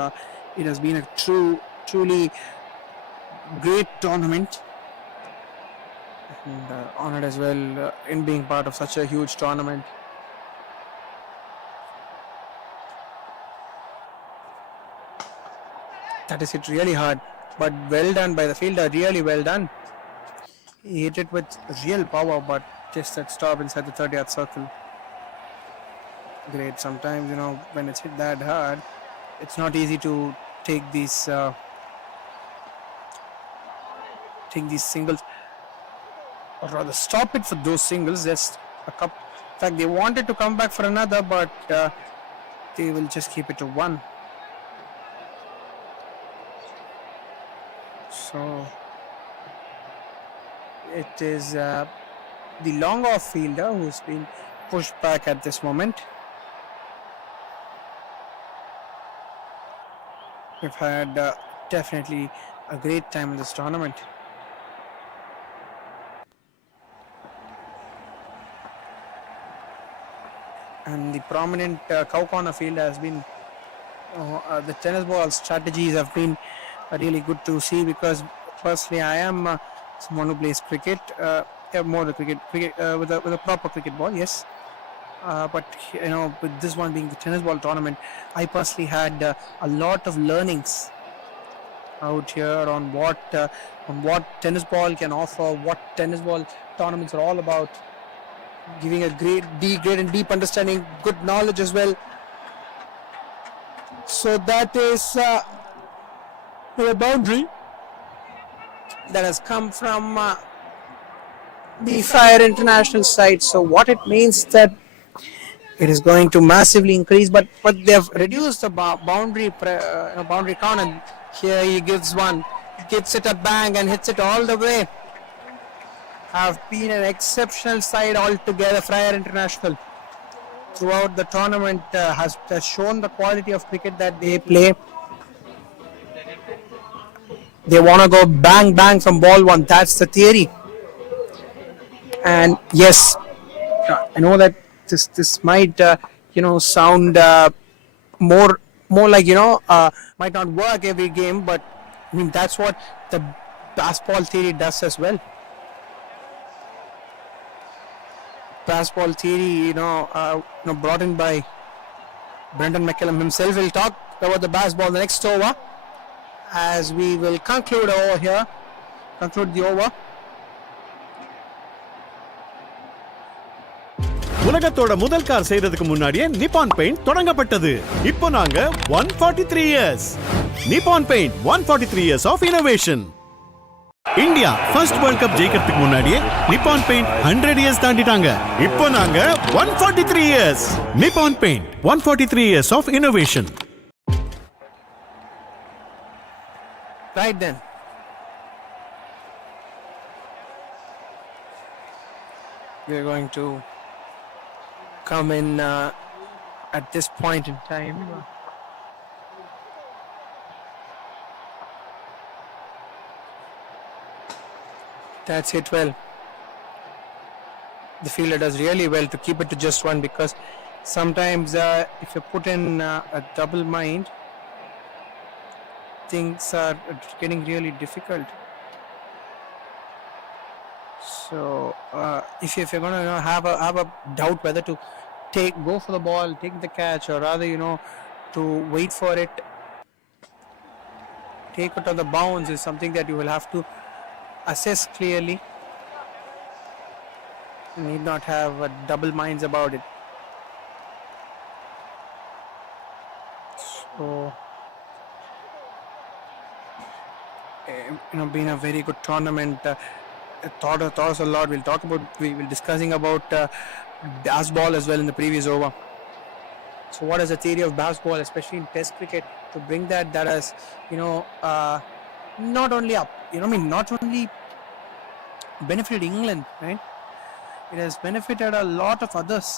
it has been a truly great tournament, and honored as well in being part of such a huge tournament. That is hit really hard, but well done by the fielder, really well done. He hit it with real power, but just that stop inside the 30-yard circle. Great. Sometimes, when it's hit that hard, it's not easy to take these singles, or rather stop it for those singles. Just a couple. In fact, they wanted to come back for another, but they will just keep it to 1. So it is the long off fielder who's been pushed back at this moment. We've had definitely a great time in this tournament. And the prominent cow corner fielder has been the tennis ball strategies have been really good to see, because personally I am someone who plays cricket, more the cricket with a proper cricket ball, yes. But with this one being the tennis ball tournament, I personally had a lot of learnings out here on what tennis ball can offer, what tennis ball tournaments are all about, giving a great and deep understanding, good knowledge as well. So that is the boundary that has come from the Freyer International side. So what it means that it is going to massively increase, but they have reduced the boundary count, and here he gives one, gets it a bang and hits it all the way. Have been an exceptional side altogether. Freyer International throughout the tournament has shown the quality of cricket that they play. They want to go bang bang from ball 1. That's the theory. And yes, I know that this might sound more like might not work every game, but I mean that's what the pass ball theory does as well. Pass ball theory, brought in by Brendan McCallum himself. We'll talk about the pass ball the next over as we will conclude the over. உலகத்தோட முதல் car செய்யறதுக்கு முன்னாடியே Nippon paint தொடங்கப்பட்டது. இப்போ நாங்க 143 years. Nippon paint 143 years of innovation. India first world cup ஜெயிக்கிறதுக்கு முன்னாடியே Nippon paint 100 years தாண்டிட்டாங்க. இப்போ நாங்க 143 years. Nippon paint 143 years of innovation. Right then. We are going to come in at this point in time. That's hit well. The fielder does really well to keep it to just one, because sometimes if you put in a double mind, things are getting really difficult. So if you're going to have a doubt whether to go for the ball, take the catch, or rather to wait for it, take it on the bounce, is something that you will have to assess clearly. You need not have double minds about it. So been a very good tournament. Taught us a lot. We will discussing about baseball as well in the previous over. So what is the theory of baseball, especially in Test cricket, to bring that has not only not only benefited England, right? It has benefited a lot of others.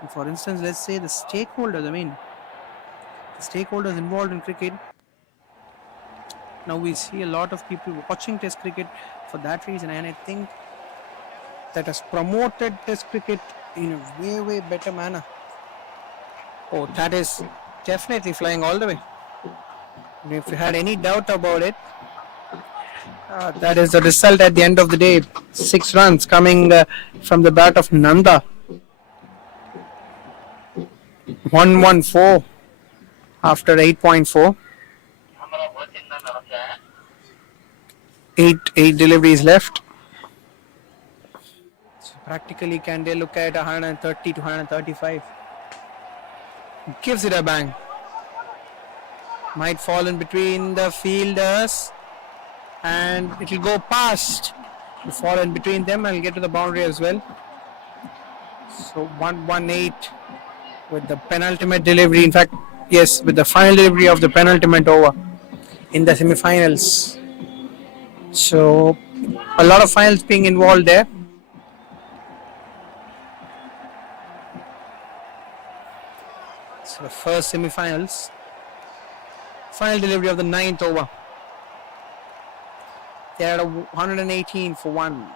And for instance, let's say the stakeholders. The stakeholders involved in cricket. Now we see a lot of people watching Test cricket for that reason, and I think that has promoted Test cricket in a way better manner. Oh, that is definitely flying all the way. And if you had any doubt about it, that is the result at the end of the day. 6 runs coming from the bat of Nanda. 114 after 8.4. 8 deliveries left. So practically, can they look at 130 to 135? Gives it a bang. Might fall in between the fielders, and it will go past. It will fall in between them and get to the boundary as well. So 118 with the penultimate delivery. In fact, yes, with the final delivery of the penultimate over in the semi-finals. So a lot of finals being involved there. So the first semi-finals. Final delivery of the 9th over. They had a 118 for 1.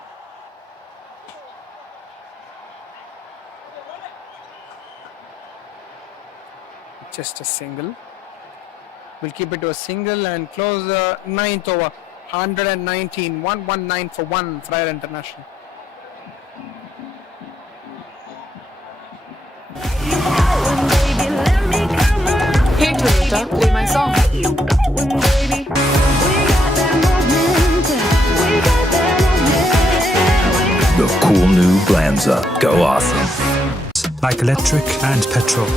Just a single. We'll keep it to a single and close the 9th over. 119, 119 for 1, Freyer International. Hey Toyota, play my song. The cool new Glanza. Go awesome. Like electric and petrol.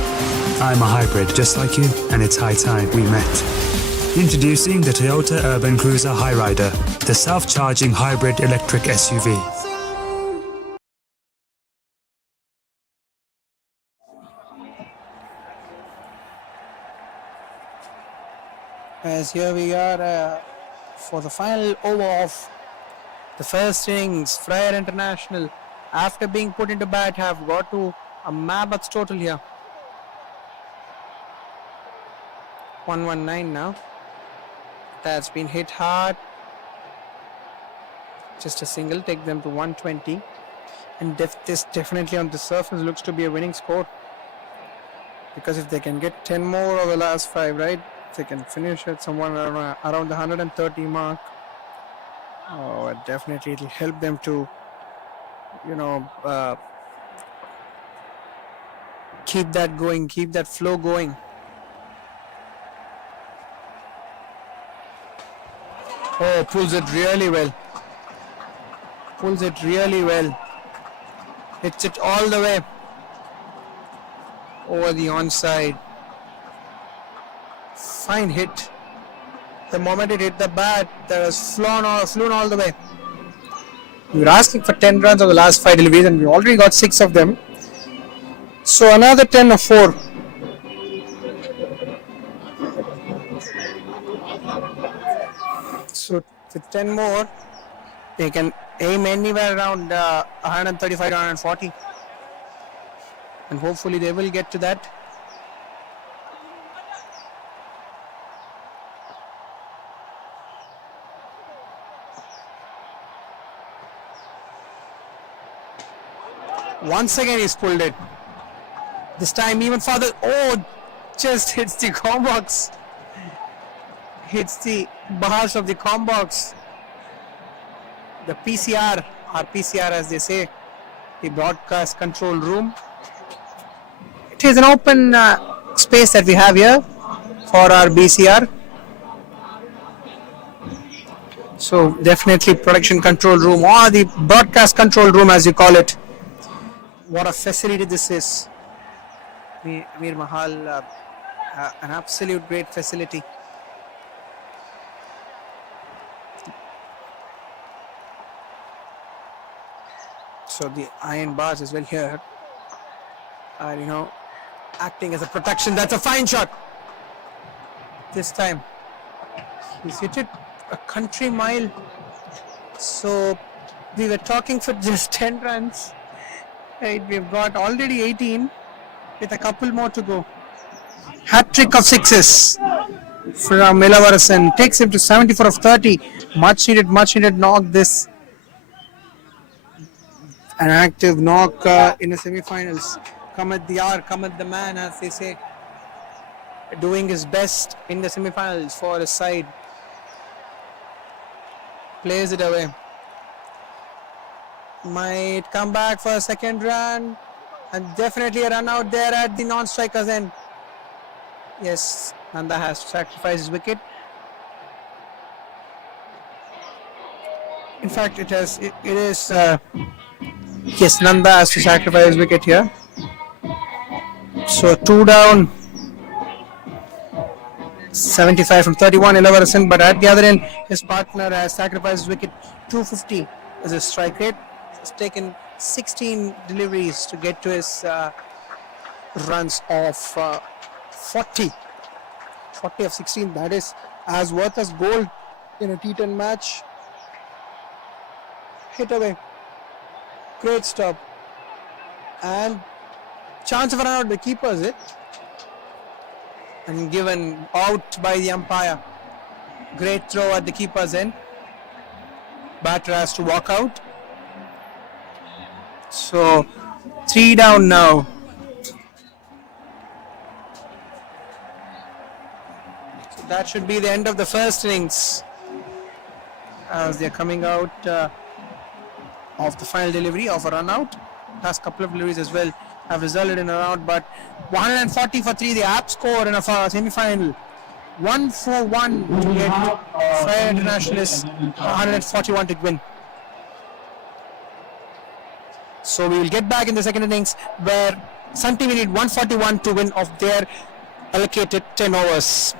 I'm a hybrid just like you, and it's high time we met. Introducing the Toyota Urban Cruiser Hyrider, the self-charging hybrid electric SUV. As here we are for the final over of the first innings. Freyer International, after being put into bat, have got to a Mabat's total here. 119 now. That's been hit hard. Just a single, take them to 120. And this definitely on the surface looks to be a winning score. Because if they can get 10 more of the last 5, right? They can finish at someone around the 130 mark. Oh, definitely it'll help them to, keep that going, keep that flow going. Oh, pulls it really well. Pulls it really well. Hits it all the way over the onside. Fine hit. The moment it hit the bat, that was flown all the way. We were asking for 10 runs of the last 5 deliveries and we already got 6 of them. So another 10 or 4. So with 10 more, they can aim anywhere around 135 to 140. And hopefully they will get to that. Once again he's pulled it. This time even further. Oh, just hits the com box. Hits the bars of the com box. The PCR, or PCR as they say, the broadcast control room. It is an open space that we have here for our BCR. So definitely production control room, or the broadcast control room as you call it. What a facility this is. Amir Mahal, an absolute great facility. So the iron bars as well here are, acting as a protection. That's a fine shot. This time he's hit it a country mile. So we were talking for just 10 runs. Right, we've got already 18 with a couple more to go. Hat-trick of 6s from Ilavarasan. Takes him to 74 of 30. Much needed knock this. An active knock in the semi-finals. Come at the hour, come at the man, as they say. Doing his best in the semi-finals for his side. Plays it away. Might come back for a second run. And definitely a run out there at the non-striker's end. Yes, Nanda has to sacrifice his wicket. In fact, it is. Yes, Nanda has to sacrifice his wicket here. So 2 down. 75 from 31, Ilavarasan. But at the other end, his partner has sacrificed his wicket. 250 is his strike rate. He's taken 16 deliveries to get to his runs of 40. 40 of 16. That is as worth as gold in a T10 match. Hit away. Great stop. And chance of a run out the keeper, is it? And given out by the umpire. Great throw at the keeper's end. Batter has to walk out. So 3 down now. So that should be the end of the first innings. As they're coming out of the final delivery of a run out. Last couple of deliveries as well have resulted in a run out, but 140 for 3, the app score in a semi-final. 141 to get Freyer Internationalists, 141 to win. So we will get back in the second innings where Sun TV need 141 to win of their allocated 10 overs.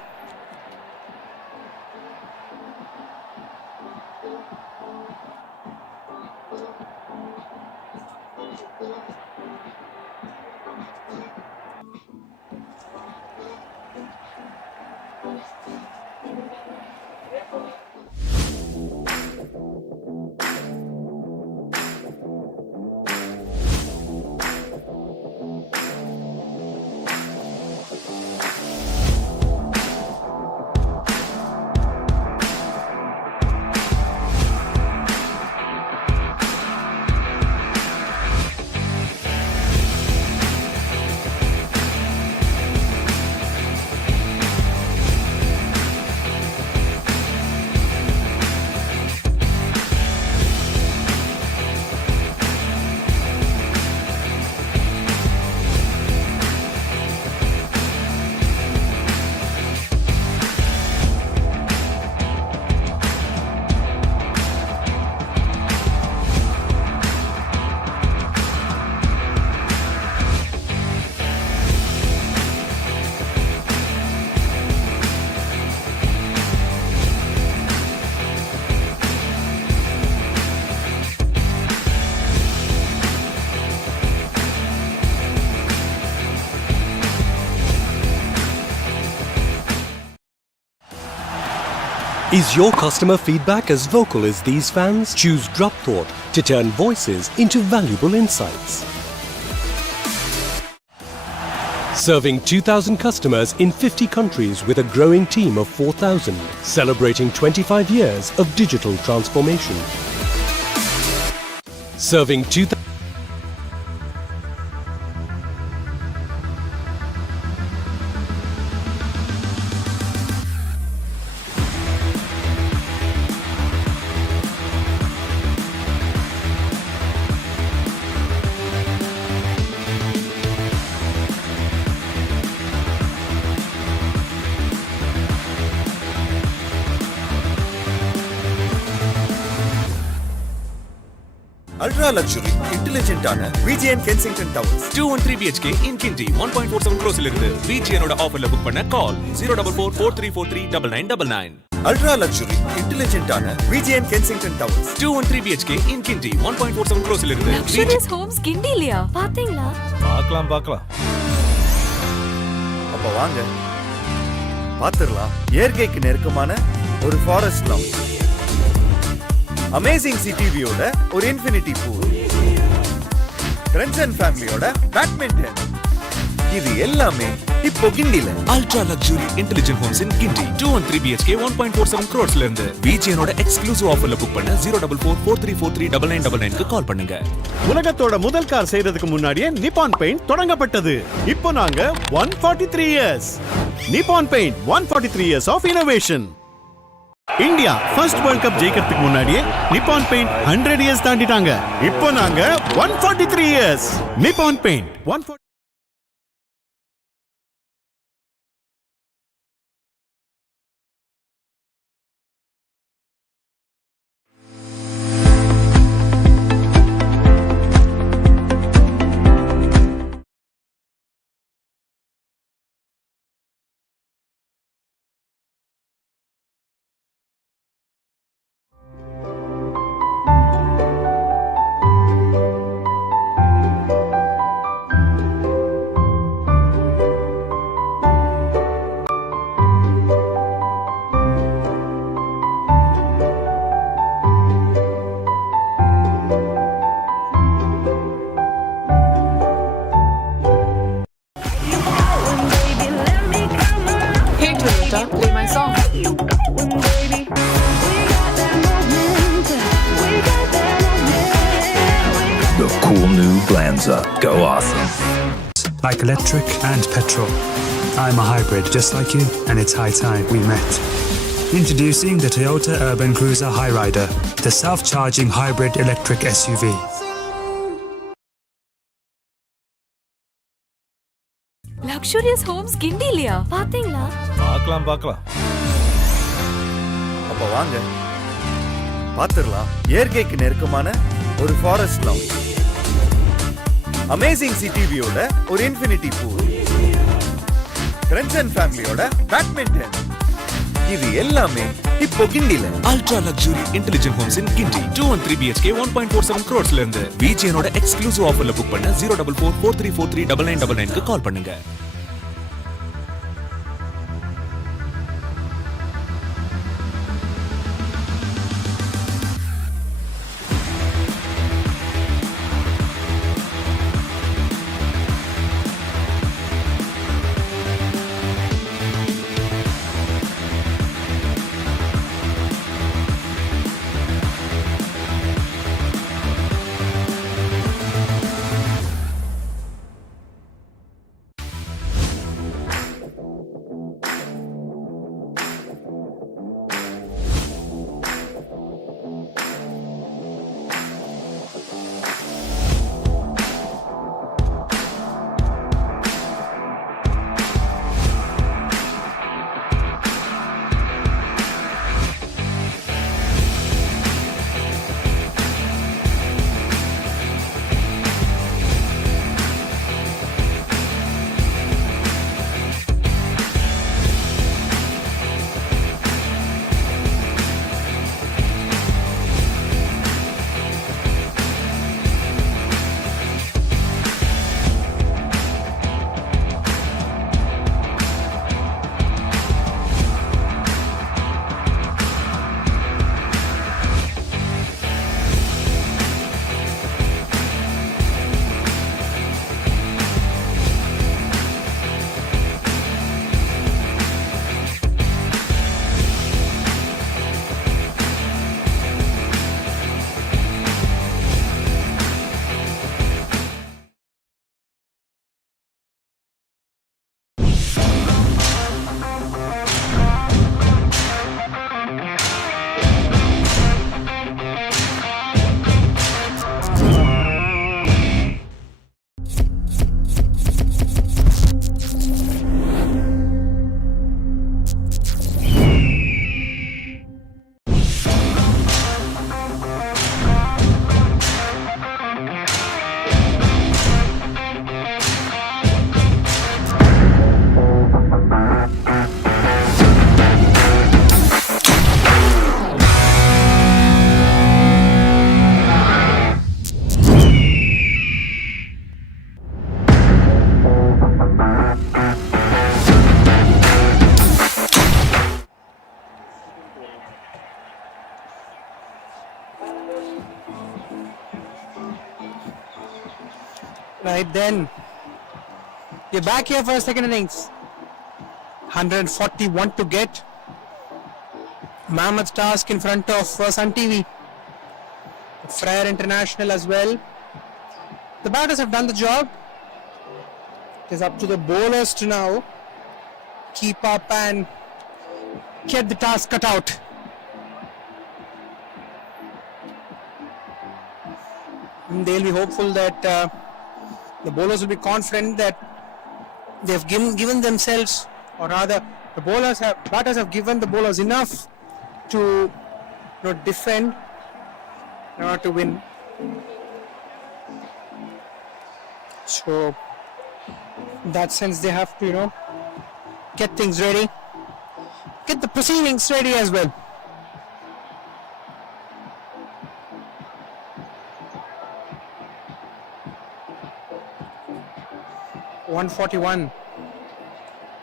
Is your customer feedback as vocal as these fans? Choose Drop Thought to turn voices into valuable insights. Serving 2,000 customers in 50 countries with a growing team of 4,000, celebrating 25 years of digital transformation. Serving 2,000. Ultra luxury இன்டெலிஜென்ட்டான VGN Kensington Towers 213 BHK in Kinti 1.47 crores இருந்து விஜிஎனோட ஆஃபர்ல book பண்ண call 04443439999. Ultra luxury இன்டெலிஜென்ட்டான VGN Kensington Towers 213 BHK in Kinti 1.47 crores இருந்து luxurious homes கிண்டிலியா பாத்தீங்களா? பார்க்கலாம். அப்ப வாங்க பாத்துறலாம். இயற்கைக்கு நெருக்கமான ஒரு ஃபாரஸ்ட் லவுஞ்ச், அமேசிங் சிட்டி வியூட ஒரு இன்ஃபினிட்டி பூல், ஃப்ரெண்ட்ஸ் அண்ட் ஃபேமிலியோட பேட்மிண்டன், இது எல்லாமே இப்போ கிண்டில. Ultra luxury intelligent homes in Guindy 213 BHK 1.47 crores இருந்து விஜிஎனோட எக்ஸ்க்ளூசிவ் ஆஃபர்ல புக் பண்ண 04443439999க்கு கால் பண்ணுங்க. உலகத்தோட முதல் கார் செய்யறதுக்கு முன்னாடியே நிப்பான் பெயிண்ட் தொடங்கப்பட்டது. இப்போ நாங்க 143 years. Nippon paint 143 years of innovation. India first world cup ஜெயிக்கிறதுக்கு முன்னாடியே நிப்பான் பெயிண்ட் 100 இயர்ஸ் தாண்டிட்டாங்க. இப்போ நாங்க 143 years. Nippon paint 140. Play my song. The cool new Glanza. Go awesome. Like electric and petrol. I'm a hybrid just like you, and it's high time we met. Introducing the Toyota Urban Cruiser Hyrider, the self-charging hybrid electric SUV. Luxurious homes கிண்டிலியா பாத்தீங்களா? பார்க்கலாம். அப்ப வாங்க பாத்துறலாம். இயற்கைக்கு நெருக்கமான ஒரு forest lounge, amazing city வியூட ஒரு இன்ஃபினிட்டி பூல், ஃப்ரெண்ட்ஸ் அண்ட் ஃபேமிலியோட பேட்மிண்டன், இது எல்லாமே இப்போ கிண்டில. Ultra luxury intelligent homes in Guindy 213 BHK 1.47 crores இருந்து விஜிஎனோட எக்ஸ்க்ளூசிவ் ஆஃபர்ல புக் பண்ண 04443439999க்கு கால் பண்ணுங்க. Right then, we're back here for a second innings. 141 to get. Mammoth task in front of Sun TV. Freyer International as well. The batters have done the job. It is up to the bowlers to now keep up and get the task cut out. They'll be hopeful that the bowlers will be confident that they've given themselves, or rather the batters have given the bowlers enough to defend in order to win. So in that sense they have to get things ready, get the proceedings ready as well. .141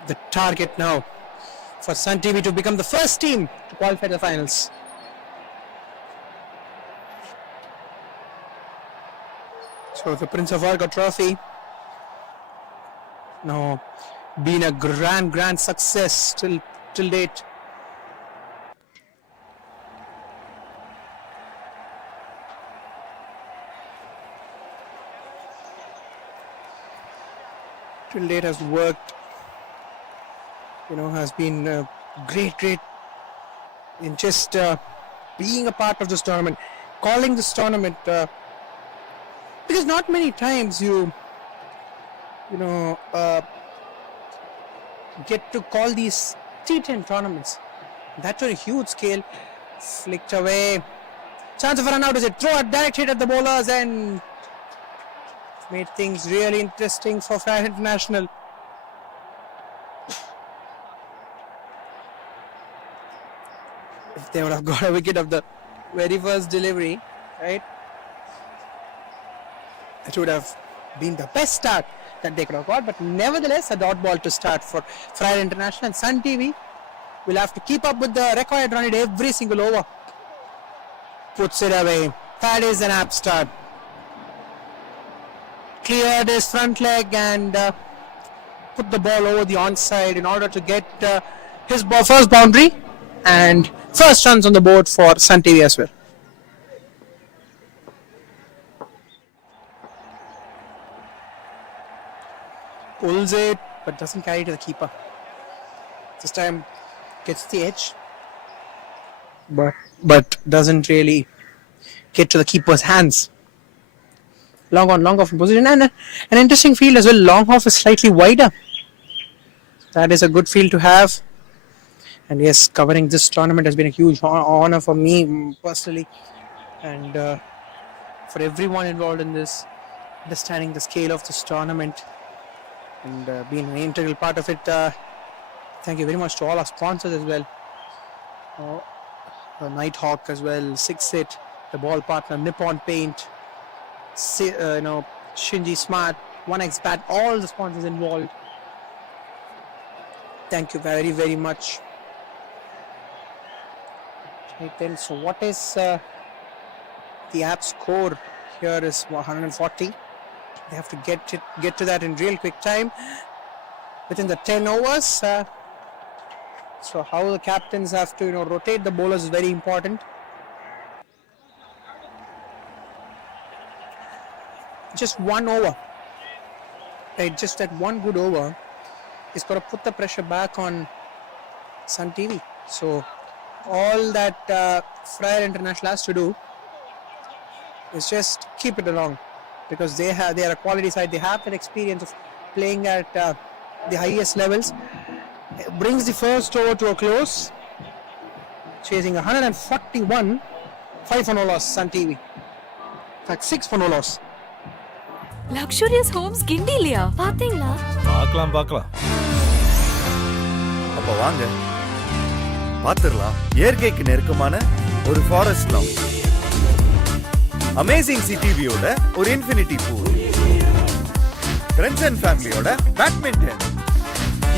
the target now for Sun TV to become the first team to qualify the finals. So the Prince of Arcot Trophy now been a grand success till date. Till date has worked, has been great in just being a part of this tournament, calling this tournament, because not many times you get to call these T10 tournaments. That's on a huge scale. Flicked away. Chance of a run out is a throw, a direct hit at the bowlers, and made things really interesting for Freyer International. If they would have got a wicket of the very first delivery, right, it would have been the best start that they could have got. But nevertheless, a dot ball to start for Freyer International. And Sun TV will have to keep up with the required run at every single over. Puts it away. That is an apt start. Cleared his front leg and put the ball over the onside in order to get his first boundary and first runs on the board for Sun TV as well. Pulls it but doesn't carry to the keeper. This time gets the edge but doesn't really get to the keeper's hands. Long off in position, and an interesting field as well. Long off is slightly wider. That is a good field to have. And yes, covering this tournament has been a huge honor for me personally, and for everyone involved in this, understanding the scale of this tournament and being an integral part of it. Thank you very much to all our sponsors as well. Nighthawk as well, Six It, the ball partner Nippon Paint, Shinji Smart, 1xBat, all the sponsors involved. Thank you very much. Then, so what is the app score here is 140. They have to get to that in real quick time within the 10 overs. So how the captains have to rotate the bowlers is very important. Just one over, right? Just that one good over is going to put the pressure back on Sun TV. So all that Freyer International has to do is just keep it along, because they are a quality side. They have that experience of playing at the highest levels. It brings the first over to a close, chasing 141, 5 for no loss. Sun TV, in fact 6 for no loss. Luxurious homes கிண்டிலியா பாத்தீங்களா? பார்க்கலாம். அப்ப வாங்க பாத்துறலாம். இயற்கைக்கு நெருக்கமான ஒரு forest lounge, amazing city வியூட ஒரு இன்ஃபினிட்டி பூல், ஃப்ரெண்ட்ஸ் அண்ட் ஃபேமிலியோட பேட்மிண்டன்,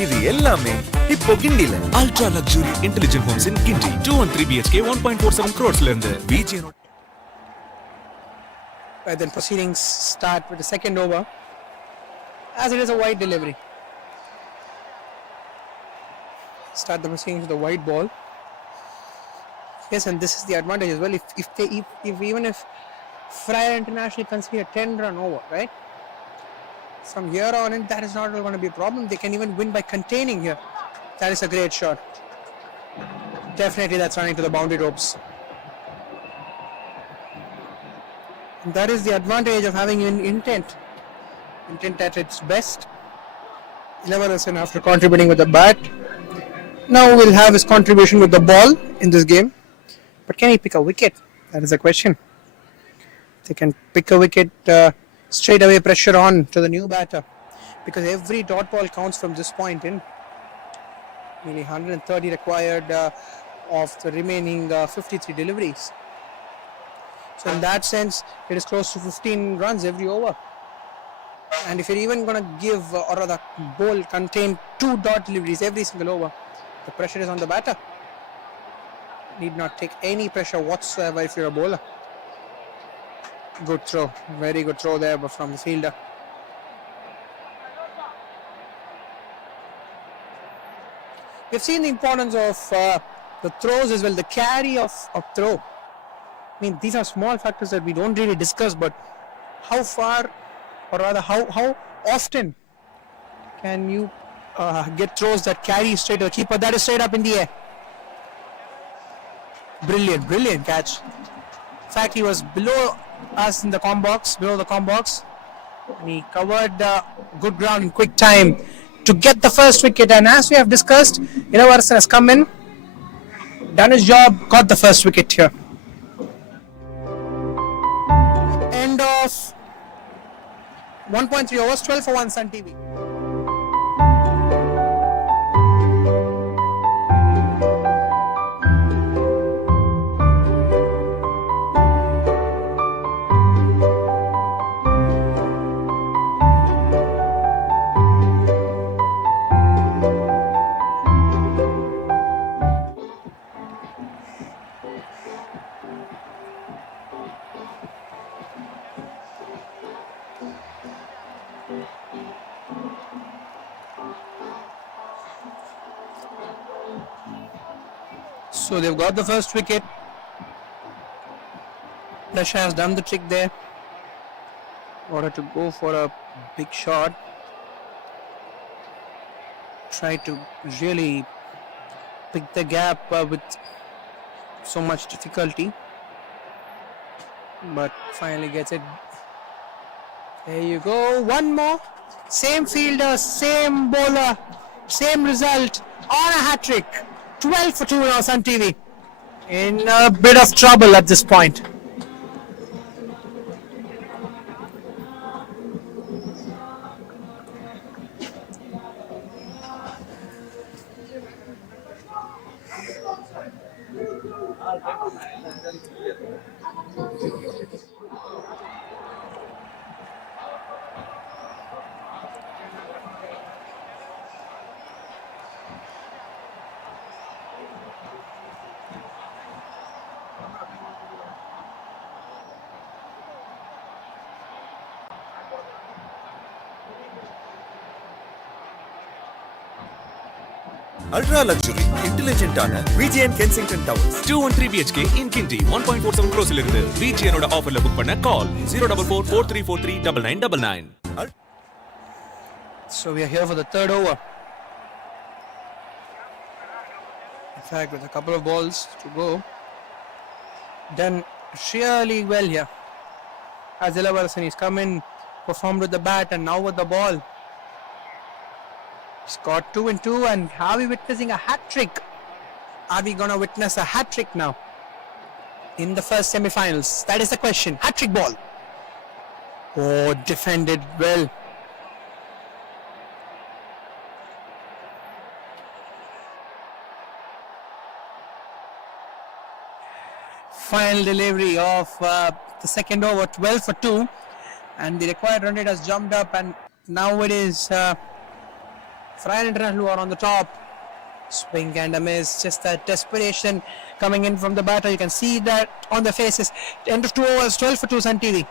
இது எல்லாமே இப்போ கிண்டில. Ultra luxury intelligent homes in Gindi, 213 BHK 1.47 crores ல இருந்து. VJ Then proceedings start with the second over. as it is a wide delivery. Start the proceedings with a wide ball. Yes, and this is the advantage as well. If Freyer International concede a 10-run over, right? From here on in, that is not going to be a problem. They can even win by containing here. That is a great shot. Definitely that's running to the boundary ropes. And that is the advantage of having an intent. Intent at its best. Leverson after contributing with the bat. Now we'll have his contribution with the ball in this game. But can he pick a wicket? That is the question. They can pick a wicket, straight away pressure on to the new batter. Because every dot ball counts from this point in. Nearly 130 required of the remaining 53 deliveries. So in that sense, it is close to 15 runs every over. And if you're even going to give or rather bowl contain 2 dot deliveries every single over, the pressure is on the batter. Need not take any pressure whatsoever if you're a bowler. Good throw, very good throw there from the fielder. We've seen the importance of the throws as well, the carry of throw. I mean, these are small factors that we don't really discuss, but how far, or rather how often can you get throws that carry straight to the keeper? That is straight up in the air. Brilliant catch. In fact, he was below us in the below the comb box, and he covered good ground in quick time to get the first wicket. And as we have discussed, Innings has come in, done his job, got the first wicket here. End of 1.3 overs, 12 for 1 Sun TV. So they've got the first wicket. Pressure has done the trick there. Order to go for a big shot. Try to really pick the gap with so much difficulty. But finally gets it. There you go. One more. Same fielder, same bowler, same result on a hat-trick. 12 for 2 now, Sun TV. In a bit of trouble at this point. Ultra luxury, intelligent ஆன VGN Kensington Towers. 213 BHK in Kinti 1.47 crores இருந்து VGN ஓட ஆஃபர்ல book பண்ண call 04443439999. So we are here for the third over. In fact, with a couple of balls to go, done really well here. As Leverson, he's come in, performed with the bat, and now with the ball. He's got 2 and 2, and are we witnessing a hat-trick? Are we going to witness a hat-trick now in the first semi-finals? That is the question. Hat-trick ball. Oh, defended well. Final delivery of the second over, 12 for 2, and the required run rate has jumped up, and now it is Freyer International who are on the top. Swing and a miss, just that desperation coming in from the batter. You can see that on their faces. End of 2 overs, 12 for 2 Sun TV.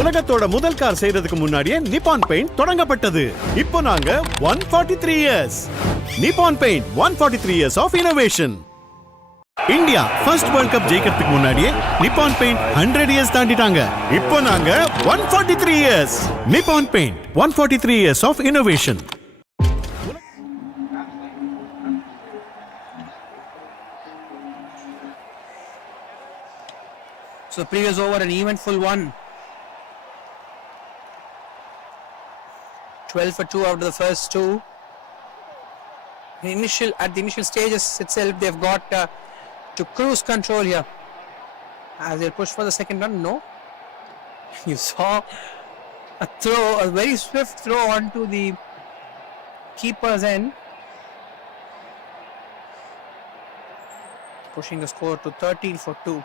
உலகத்தோட முதல் car செய்யறதுக்கு முன்னாடியே Nippon paint தொடங்கப்பட்டது. இப்போ நாங்க 143 years. Nippon paint 143 years of innovation. India first world cup ஜெயிக்கிறதுக்கு முன்னாடியே Nippon paint 100 years தாண்டிட்டாங்க. இப்போ நாங்க 143 years. Nippon paint 143 years of innovation. So previous over an eventful one. 12 for 2 after the first two. At the initial stages itself, they've got to cruise control here. As they push for the second run, no. You saw a very swift throw onto the keeper's end, pushing the score to 13 for 2.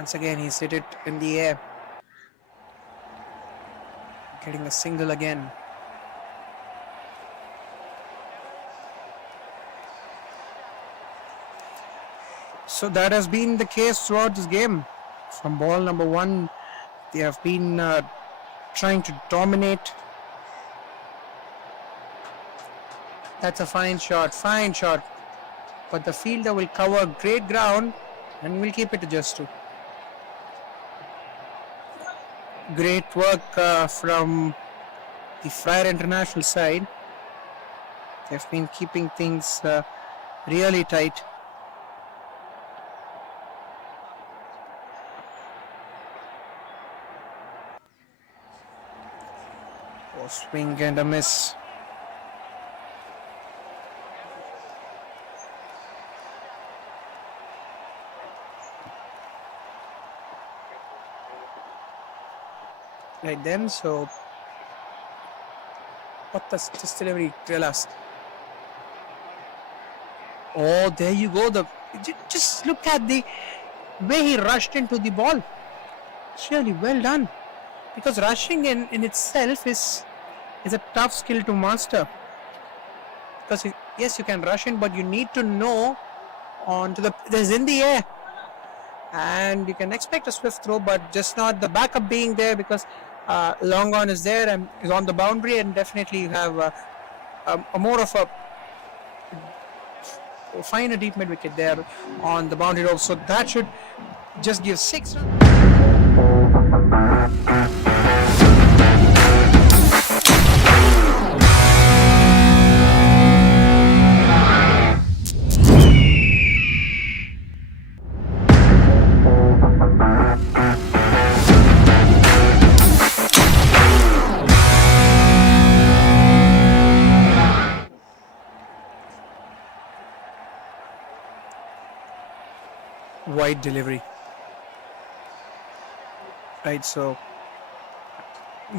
Once again, he's hit it in the air, getting a single again. So that has been the case throughout this game. From ball number 1, they have been trying to dominate. That's a fine shot. But the fielder will cover great ground and will keep it to just 2. Great work from the Freyer International side. They've been keeping things really tight. Oh, swing and a miss. Right then, so what the just delivery, Trelas. Oh, there you go. Just look at the way he rushed into the ball. It's really well done, because rushing in itself is a tough skill to master. Because yes, you can rush in, but you need to know there's in the air, and you can expect a swift throw, but just not the backup being there, because long on is there and is on the boundary, and definitely you have a more of a finer deep mid wicket there on the boundary rope. So that should just give 6 runs. Wide delivery. Right, so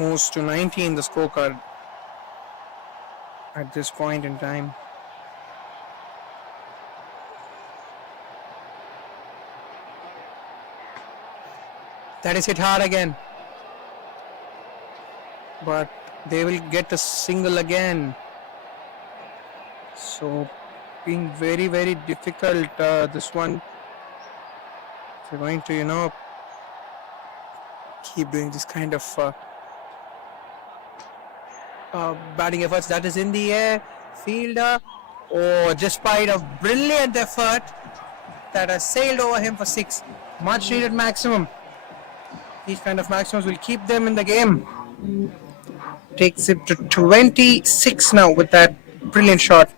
moves to 90 in the scorecard at this point in time. That is hit hard again, but they will get a single again. So being very, very difficult, this one. We're going to, keep doing this kind of batting efforts. That is in the air. Fielder, despite a brilliant effort, that has sailed over him for 6. Much needed maximum. These kind of maximums will keep them in the game. Takes it to 26 now with that brilliant shot.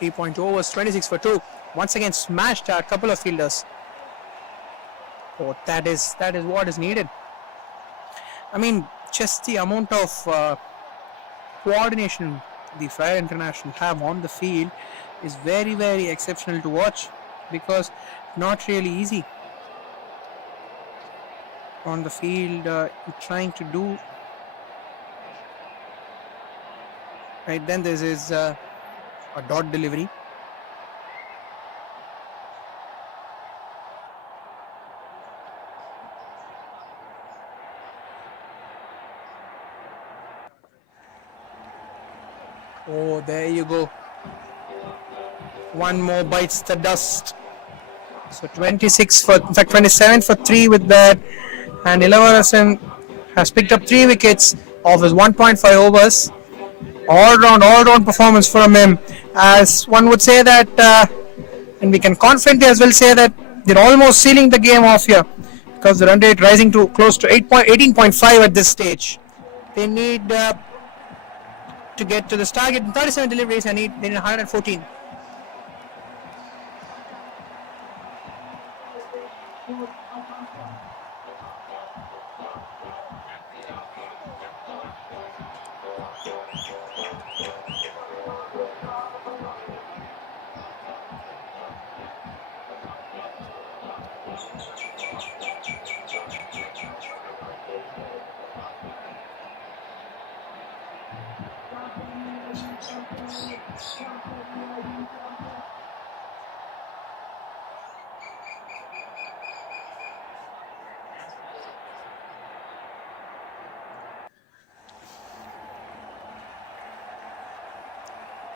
3.2 overs, 26 for 2. Once again smashed a couple of fielders. Oh, that is what is needed. I mean, just the amount of coordination the Freyer International have on the field is very, very exceptional to watch, because not really easy. On the field, you're trying to do Right then, this is a dot delivery. Oh, there you go. One more bites the dust. So 26 for, in fact 27 for 3 with that. And Illavarasan has picked up 3 wickets of his 1.5 overs. All round performance from him. As one would say that, and we can confidently as well say that they're almost sealing the game off here, because the run rate rising to close to 18.5 at this stage. They need to get to this target in 37 deliveries and they need 114.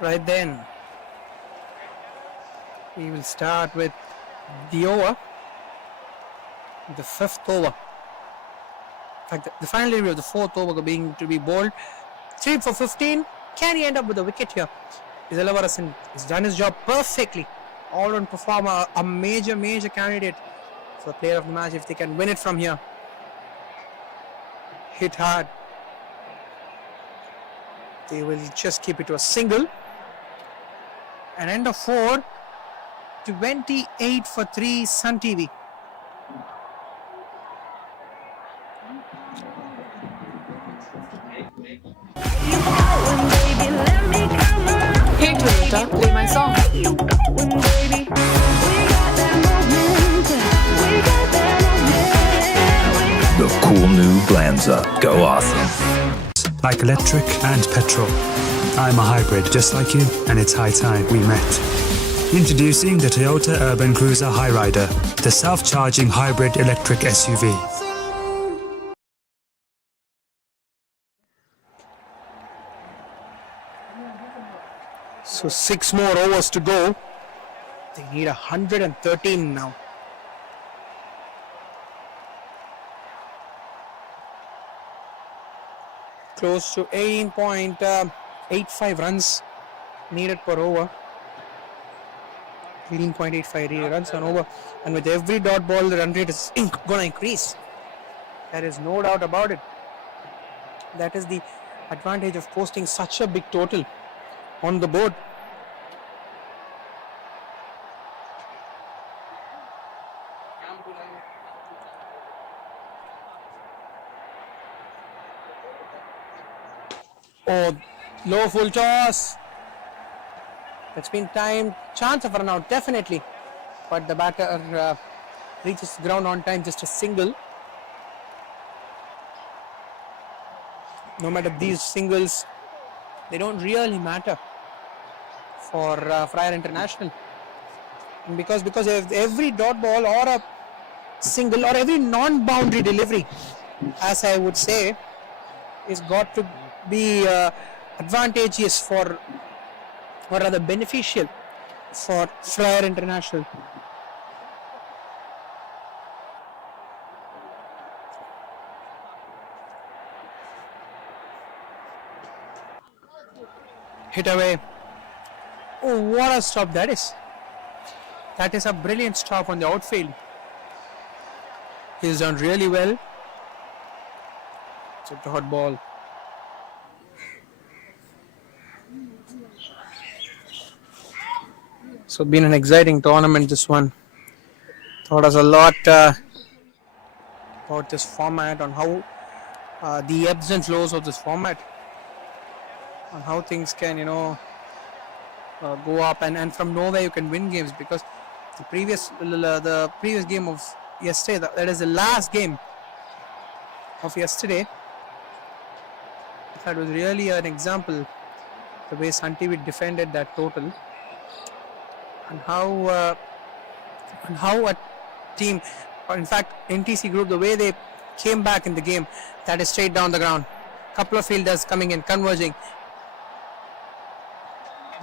Right then, we will start with the over, the 5th over. In fact, the final delivery of the 4th over being to be bowled. 3 for 15. Can he end up with a wicket here? Illavarasan has done his job perfectly. All-round performer, a major candidate for player of the match if they can win it from here. Hit hard. They will just keep it to a single. And end of 4, 28 for 3, Sun TV. Hey Toyota, play my song. The cool new Glanza. Go awesome. Like electric and petrol. I'm a hybrid just like you, and it's high time we met. Introducing the Toyota Urban Cruiser Hyrider, the self-charging hybrid electric SUV. So 6 more overs to go. They need 113 now. Close to 18.85 runs needed per over. 18.85 runs on over. And with every dot ball, the run rate is going to increase. There is no doubt about it. That is the advantage of posting such a big total on the board. Oh, low full toss. That's been timed. Chance of a run out, definitely. But the batter reaches ground on time, just a single. No matter these singles, they don't really matter for Freyer International. And because of every dot ball or a single or every non-boundary delivery, as I would say, is got to be advantageous for, or rather beneficial for Freyer International. Hit away. Oh, what a stop that is. That is a brilliant stop on the outfield. He's done really well. It's a dot ball. So been an exciting tournament, this one. Taught us a lot about this format, on how the ebbs and flows of this format, on how things can, go up, and from nowhere you can win games, because the previous game of yesterday, that is the last game of yesterday, that was really an example the way Sun TV defended that total, and how a team, or in fact NTC Group, the way they came back in the game, that is straight down the ground. Couple of fielders coming in, converging.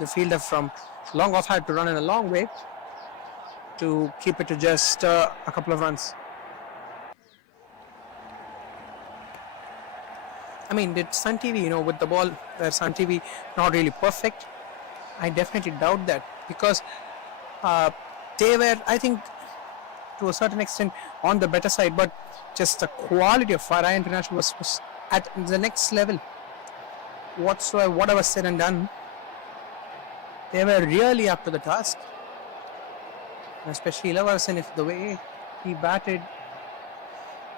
The fielder from long off had to run in a long way to keep it to just a couple of runs. I mean, did Sun TV, with the ball, where Sun TV not really perfect? I definitely doubt that, because they were, I think, to a certain extent on the better side, but just the quality of Freyer International was at the next level. Whatever said and done, they were really up to the task. And especially Ilavarsan, if the way he batted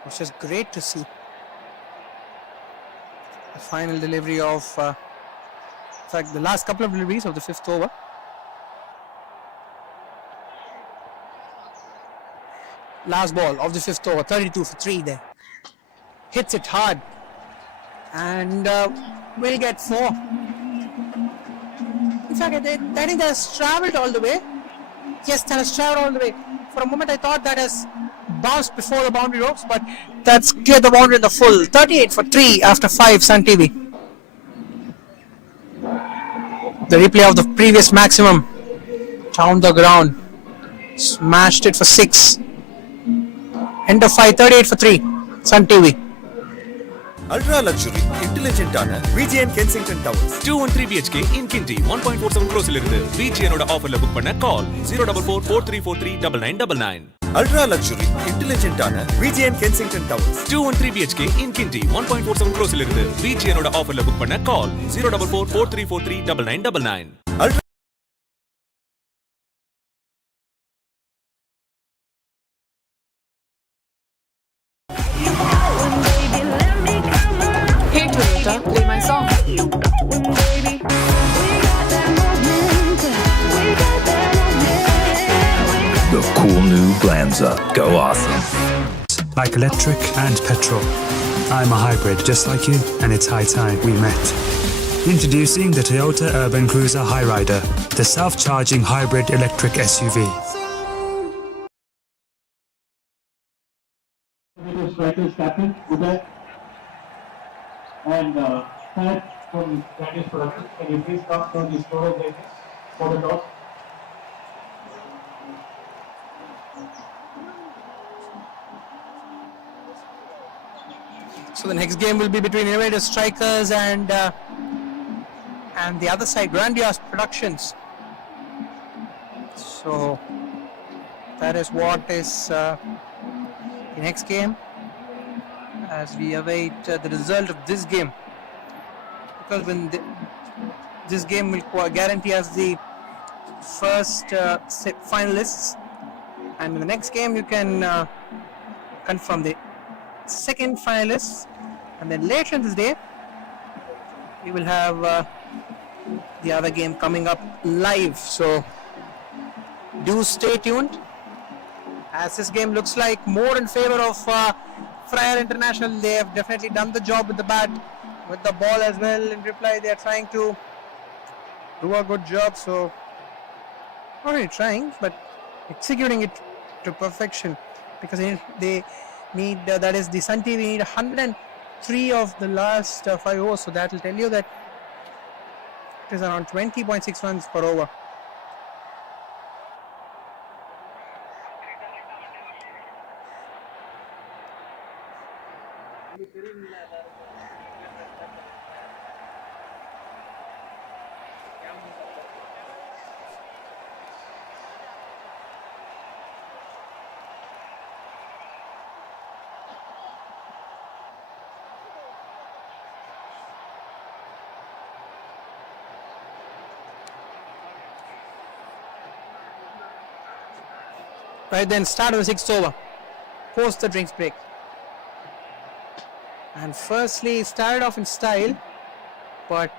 was just great to see. The final delivery of, in fact, the last couple of deliveries of the 5th over. Last ball of the 5th over, 32 for 3 there. Hits it hard and will get 4. In fact, I think that has travelled all the way. Yes, that has travelled all the way. For a moment I thought that has bounced before the boundary ropes, but that's cleared the boundary in the full. 38 for 3 after 5, Sun TV. The replay of the previous maximum. Down the ground. Smashed it for 6. End of 5, 38 for 3, Sun TV. Ultra luxury, intelligent ஆன VGN Kensington Towers. 213 BHK in Kinti 1.47 crores இருந்து VGN ஓட ஆஃபர்ல book பண்ண call 04443439999. Ultra luxury, intelligent ஆன VGN Kensington Towers. 213 BHK in Kinti 1.47 crores இருந்து VGN ஓட ஆஃபர்ல book பண்ண call 04443439999. Ultra Hey Toyota, play my song. The cool new Glanza. Go awesome. Like electric and petrol. I'm a hybrid just like you, and it's high time we met. Introducing the Toyota Urban Cruiser Hyrider, the self-charging hybrid electric SUV. Strikers captain, Uday, and Pat from Chinese production. Can you please come to the storage area for the toss? So the next game will be between Innovative Strikers and the other side, Grandiose Productions. So that is what is the next game, as we await the result of this game, because when this game will guarantee us the first finalists, and in the next game you can confirm the second finalists, and then later in this day we will have the other game coming up live. So do stay tuned, as this game looks like more in favor of Freyer International. They have definitely done the job with the bat, with the ball as well. In reply, they are trying to do a good job. So not really trying, but executing it to perfection, because they need, that is the Sun TV need 103 of the last 5 overs. So that will tell you that it is around 20.6 runs per over. Right then, start of the 6th over, post the drinks break. And firstly, started off in style, but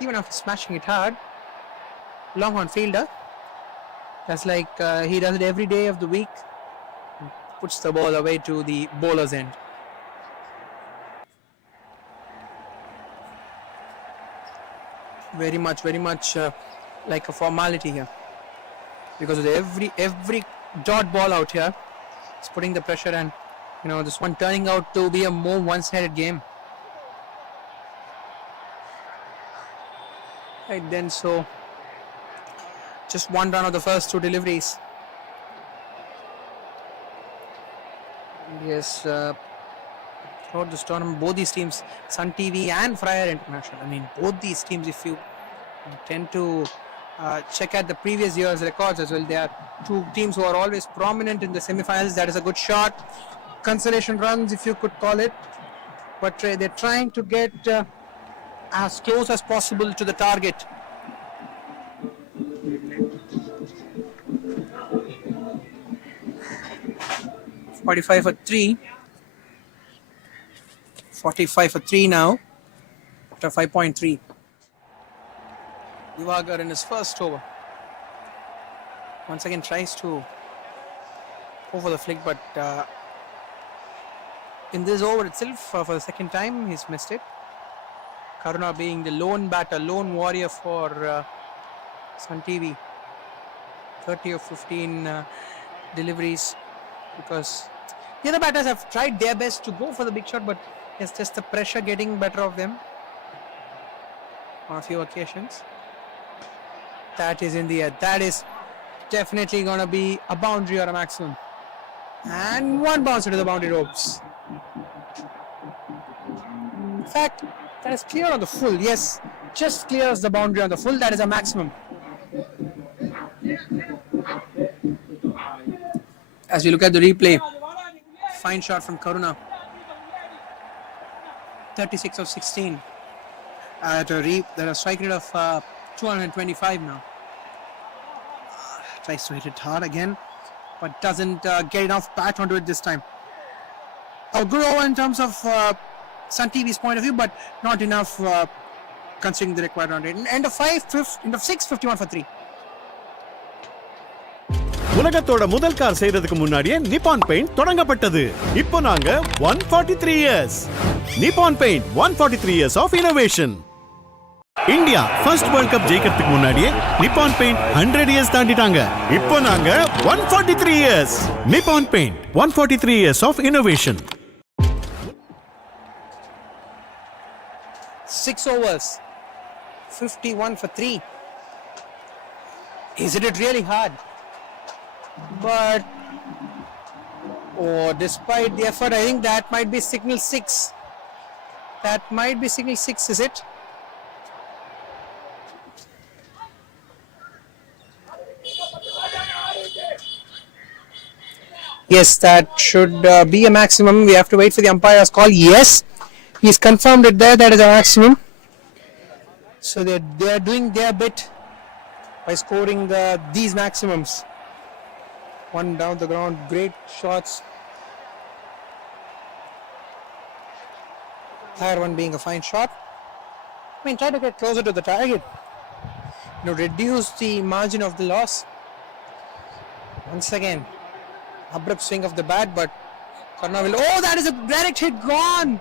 even after smashing it hard, long on fielder, that's like he does it every day of the week, and puts the ball away to the bowler's end. very much like a formality here, because of every dot ball out here is putting the pressure, and this one turning out to be a more one-sided game. Right then, so just one run of the first two deliveries. Yes, throughout this tournament, both these teams, Sun TV and Freyer International, both these teams, if you tend to check at the previous year's records as well, they are two teams who are always prominent in the semi-finals. That is a good shot, consolation runs if you could call it, but they're trying to get as close as possible to the target. $45 for 3. 45 for 3 now after 5.3. Divagar in his first over once again tries to go for the flick, but in this over itself, for the second time, he's missed it. Karuna being the lone batter, lone warrior for Sun TV. 30 of 15 deliveries, because the other batters have tried their best to go for the big shot, but it's just the pressure getting better of them on a few occasions. That is in the air. That is definitely going to be a boundary or a maximum. And one bounce into the boundary ropes. In fact, that is clear on the full. Yes, just clears the boundary on the full. That is a maximum. As we look at the replay, fine shot from Karuna. 36 of 16. At a strike rate of 225 now. Tries to hit it hard again, but doesn't get enough bat onto it this time. A good over in terms of Sun TV's point of view, but not enough considering the required run rate. End of 6, 51 for 3. உலகத்தோட முதல் car செய்யறதுக்கு முன்னாடியே Nippon paint தொடங்கப்பட்டது. இப்போ நாங்க 143 years. Nippon paint 143 years of innovation. India first world cup ஜெயிக்கிறதுக்கு முன்னாடியே Nippon paint 100 years தாண்டிட்டாங்க. இப்போ நாங்க 143 years. Nippon paint 143 years of innovation. 6 overs, 51 for 3. Is it really hard? But despite the effort, I think that might be signal 6. That might be signal 6, is it? Yes, that should be a maximum. We have to wait for the umpire's call. Yes, he's confirmed it there. That is a maximum. So they're doing their bit by scoring these maximums. One down the ground, great shots. Third one being a fine shot. Try to get closer to the target. Reduce the margin of the loss. Once again, abrupt swing of the bat, but Karna will. Oh, that is a direct hit gone.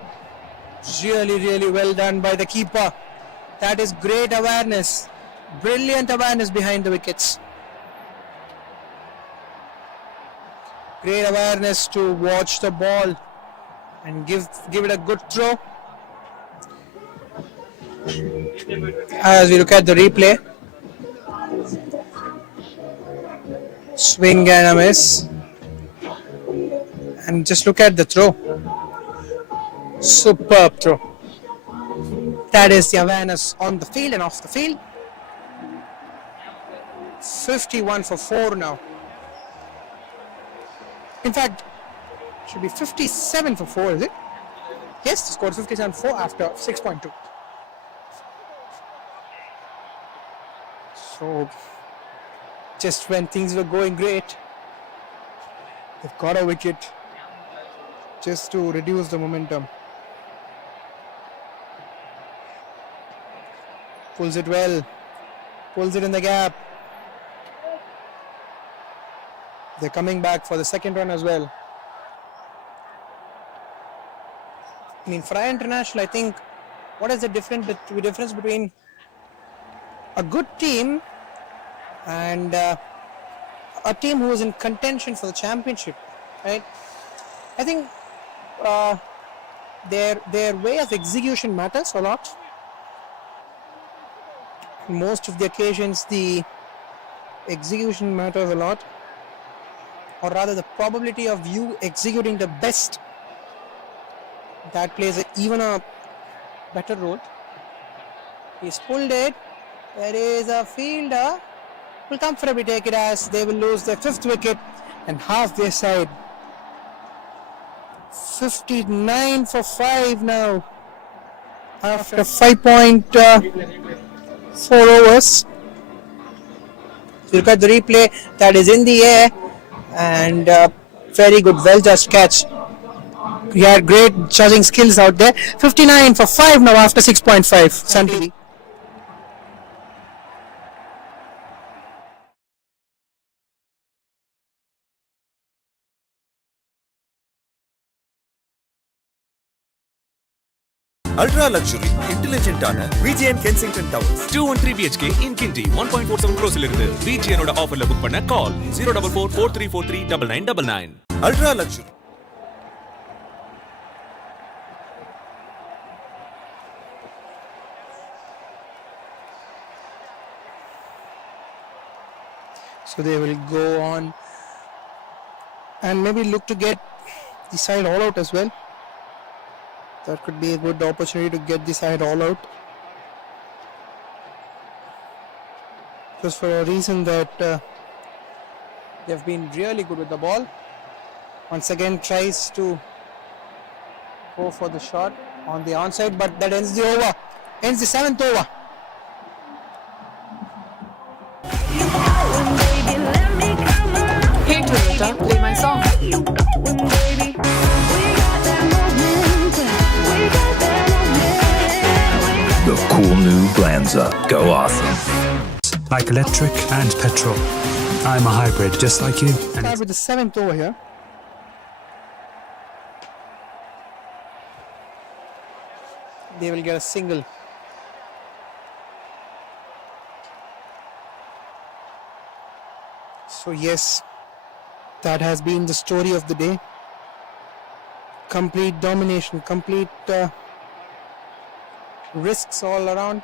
Really, really well done by the keeper. That is great awareness. Brilliant awareness behind the wickets. Great awareness to watch the ball and give it a good throw. As we look at the replay, swing and a miss, and just look at the throw. Superb throw. That is the awareness on the field and off the field. 51 for 4 now. In fact, it should be 57 for 4, is it? Yes, the score is 57-4 after 6.2. So, just when things were going great, they've got a wicket just to reduce the momentum. Pulls it well, pulls it in the gap. They're coming back for the second run as well. Freyer International, I think, what is the difference between a good team and a team who is in contention for the championship, right? I think their way of execution matters a lot. Most of the occasions, the execution matters a lot, or rather, the probability of you executing the best, that plays even a better role. He's pulled it. There is a fielder. Will comfortably take it as they will lose their 5th wicket and half their side. 59 for 5 now after 5.4 overs. You look at the replay, that is in the air and very good, well judged catch. He had great judging skills out there. 59 for 5 now after 6.5. Sun TV. Ultra luxury, intelligent ஆன VGN Kensington Towers. 213 BHK in Kinti 1.47 crores இலிருந்து VGN ஓட ஆஃபர்ல book பண்ண call 04443439999. Ultra luxury. So they will go on and maybe look to get the side all out as well. That could be a good opportunity to get the side all out. Just for a reason that they've been really good with the ball. Once again tries to go for the shot on the onside, but that ends the over. Ends the 7th over. Hey Toyota, play my song. The cool new Glanza. Go awesome. Like electric and petrol. I'm a hybrid just like you. And Start with the 7th over here. They will get a single. So yes, that has been the story of the day. Complete domination, complete risks all around.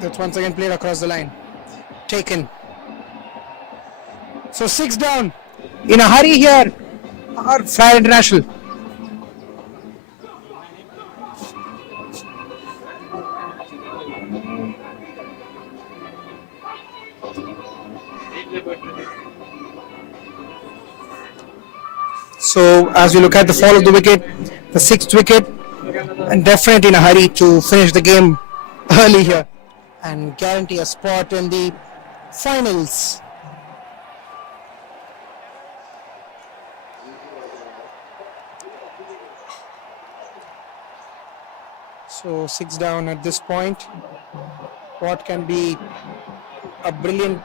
That's once again played across the line. Taken. So 6 down. In a hurry here. Freyer International. So as we look at the fall of the wicket, the 6th wicket, and definitely in a hurry to finish the game early here and guarantee a spot in the finals. So 6 down at this point. What can be a brilliant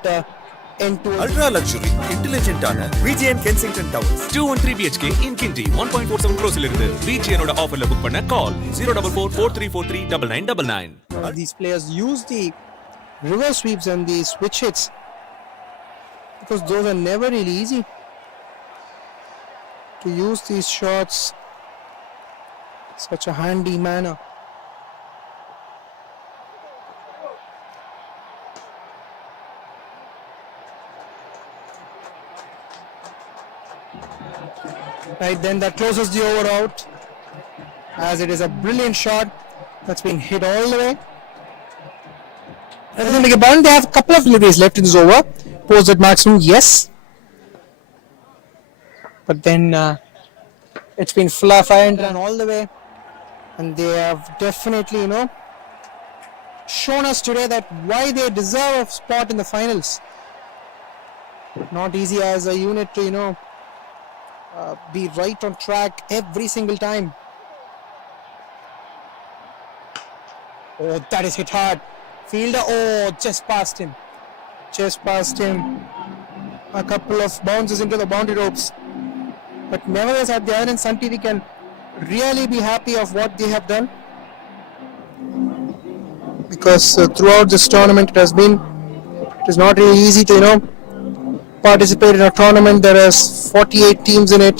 end to Ultra luxury, intelligent ஆன VGN Kensington Towers. 213 BHK in Kinti 1.47 crores இலிருந்து VGN ஓட ஆஃபர்ல book பண்ண call 04443439999. These players use the reverse sweeps and the switch hits because those are never really easy to use these shots such a handy manner. Right, then that closes the over out as it is a brilliant shot that's been hit all the way. Rather than they have a couple of deliveries left in this over. Post at maximum, yes. But then it's been fire and run all the way. And they have definitely, shown us today that why they deserve a spot in the finals. Not easy as a unit to, be right on track every single time. Oh, that is hit hard. Fielder, just past him. Just past him. A couple of bounces into the boundary ropes. But nevertheless, at the other end, Sun TV can really be happy of what they have done. because throughout this tournament it is not really easy to participate in a tournament. There is 48 teams in it.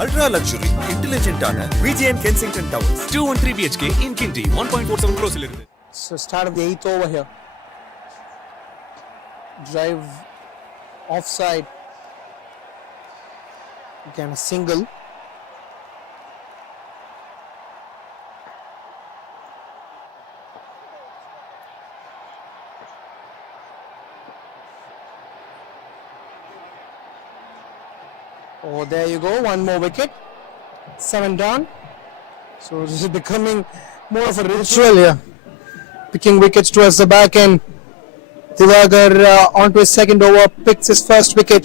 Ultra luxury intelligent ஆன VGN Kensington Towers 213 BHK in Kinti 1.47 crores இருந்து. So start of the 8th over here. Drive offside. Again a single. Oh, there you go. One more wicket. 7 down. So this is becoming more of a ritual here. Picking wickets towards the back end. Divagar onto his second over, picks his first wicket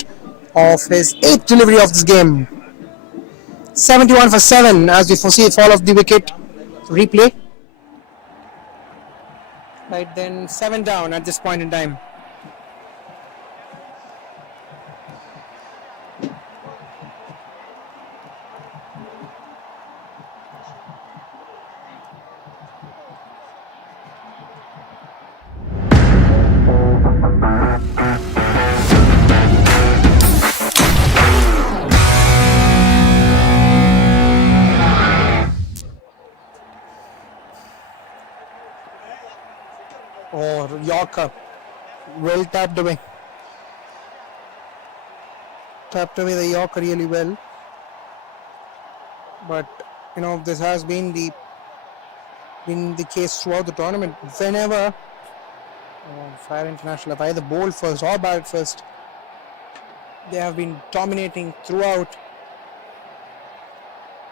of his 8th delivery of this game. 71 for 7 as we foresee fall of the wicket. Replay. Right then, 7 down at this point in time. Oh, Yorker. Well tapped away. Tapped away the Yorker really well. But, this has been the case throughout the tournament. Whenever Freyer International have either bowled first or batted first, they have been dominating throughout.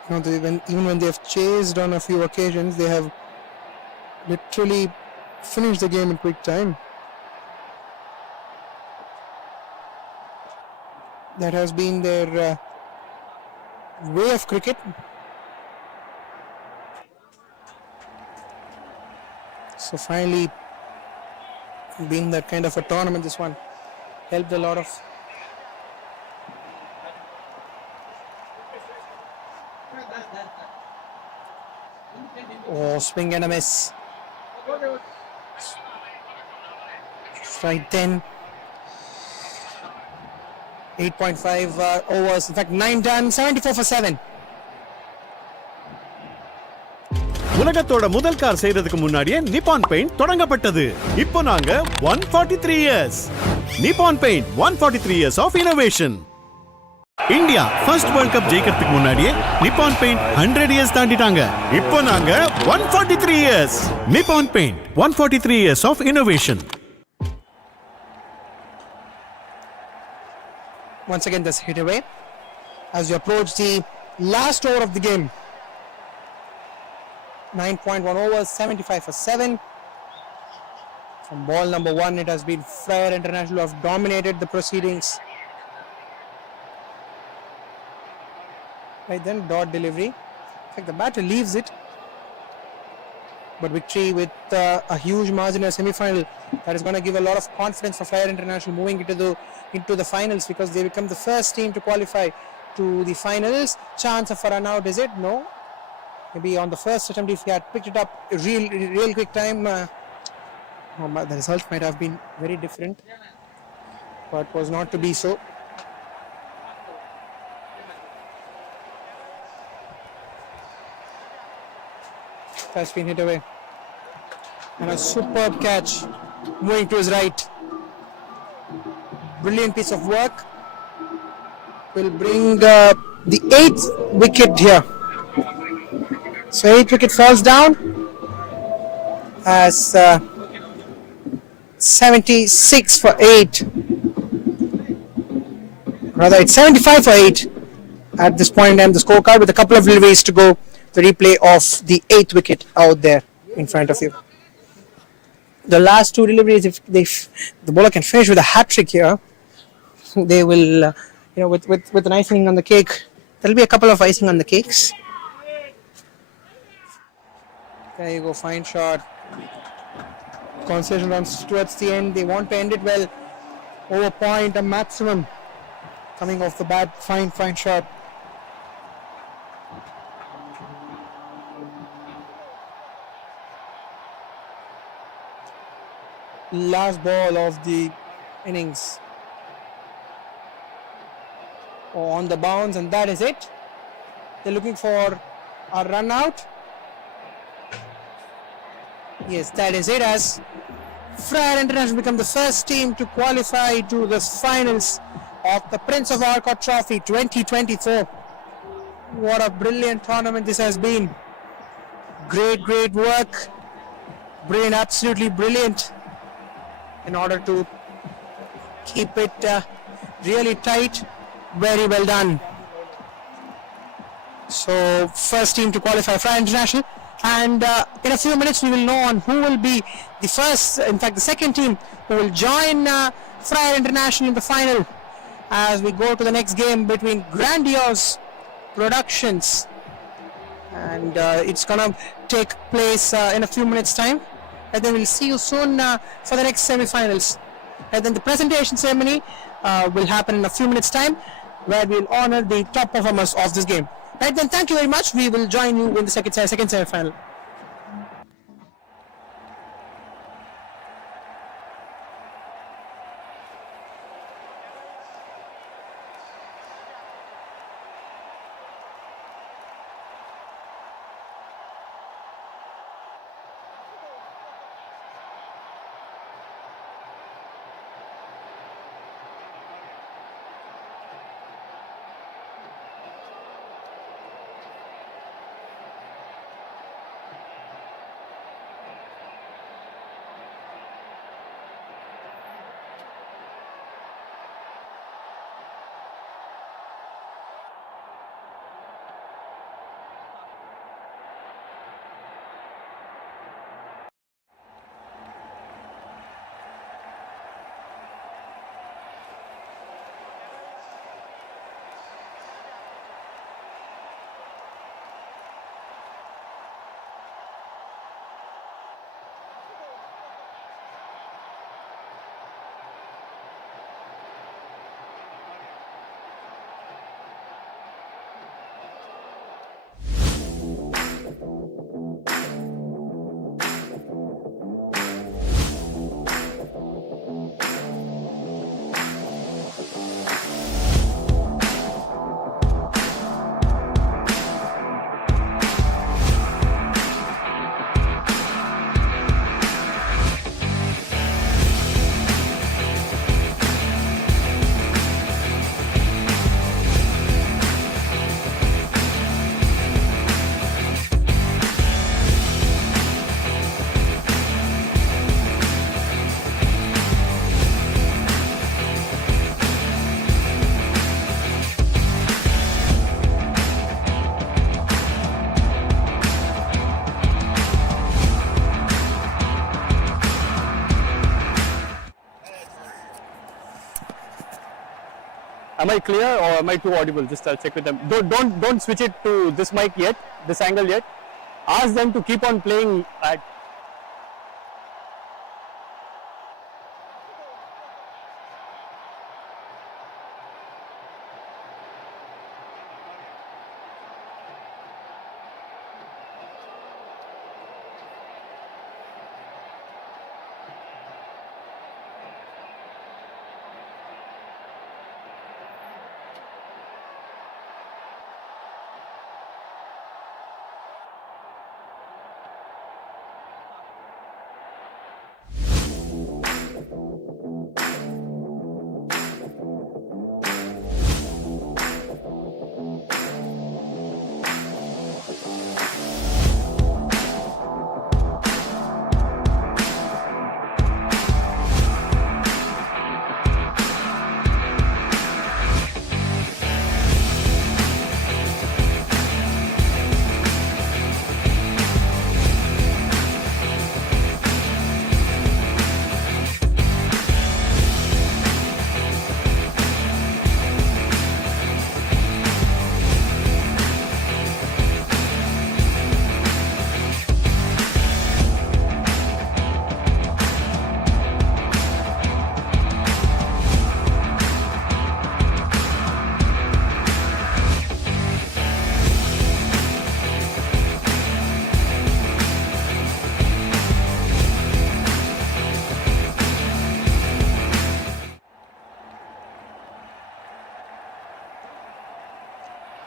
Even when they have chased on a few occasions, they have literally finish the game in quick time. That has been their way of cricket. So finally, being that kind of a tournament, this one helped a lot of. Oh, swing and a miss. Right then, 8.5 overs, in fact 9 done, 74 for 7. உலகத்தோட முதல் car செய்யறதுக்கு முன்னாடியே Nippon paint தொடங்கப்பட்டது. இப்போ நாங்க 143 years. Nippon paint 143 years of innovation. India first world cup ஜெயிக்கிறதுக்கு முன்னாடியே Nippon paint 100 years தாண்டிட்டாங்க. இப்போ நாங்க 143 years. Nippon paint 143 years of innovation. Once again this hit away as we approach the last over of the game. 9.1 overs, 75 for 7. From ball number 1 it has been Freyer International who have dominated the proceedings. Right then, dot delivery. In fact, the batter leaves it. But victory with a huge margin in a semi-final. That is going to give a lot of confidence for Freyer International moving into the finals, because they become the first team to qualify to the finals. Chance of a run out, is it? No. Maybe on the first attempt, if he had picked it up real quick time, the result might have been very different. But was not to be so. Has been hit away. And a superb catch moving to his right. Brilliant piece of work. Will bring the 8th wicket here. So 8th wicket falls down as 76 for 8. Rather, it's 75 for 8 at this point in time. The scorecard with a couple of deliveries to go. The replay of the 8th wicket out there in front of you. The last 2 deliveries, if the bowler can finish with a hat-trick here, they will, with an icing on the cake. There'll be a couple of icing on the cakes. There you go, fine shot. Concentration runs towards the end. They want to end it well. Over point, a maximum coming off the bat. Fine shot. Last ball of the innings. On the bounce, and that is it. They're looking for a run out. Yes, that is it, as Freyer International become the first team to qualify to the finals of the Prince of Arcot Trophy 2024. What a brilliant tournament this has been. Great work. Brilliant, absolutely brilliant, in order to keep it really tight. Very well done. So first team to qualify Freyer International, and in a few minutes we will know on who will be the first, in fact the second team who will join Freyer International in the final, as we go to the next game between Grandiose Productions, and it's gonna take place in a few minutes time, and then we'll see you soon for the next semi-finals. And then the presentation ceremony will happen in a few minutes time, where we'll honor the top performers of this game. Right then, thank you very much. We will join you in the second semi-final. Am I clear or am I too audible? Just I'll check with them. Don't switch it to this mic yet, this angle yet. Ask them to keep on playing at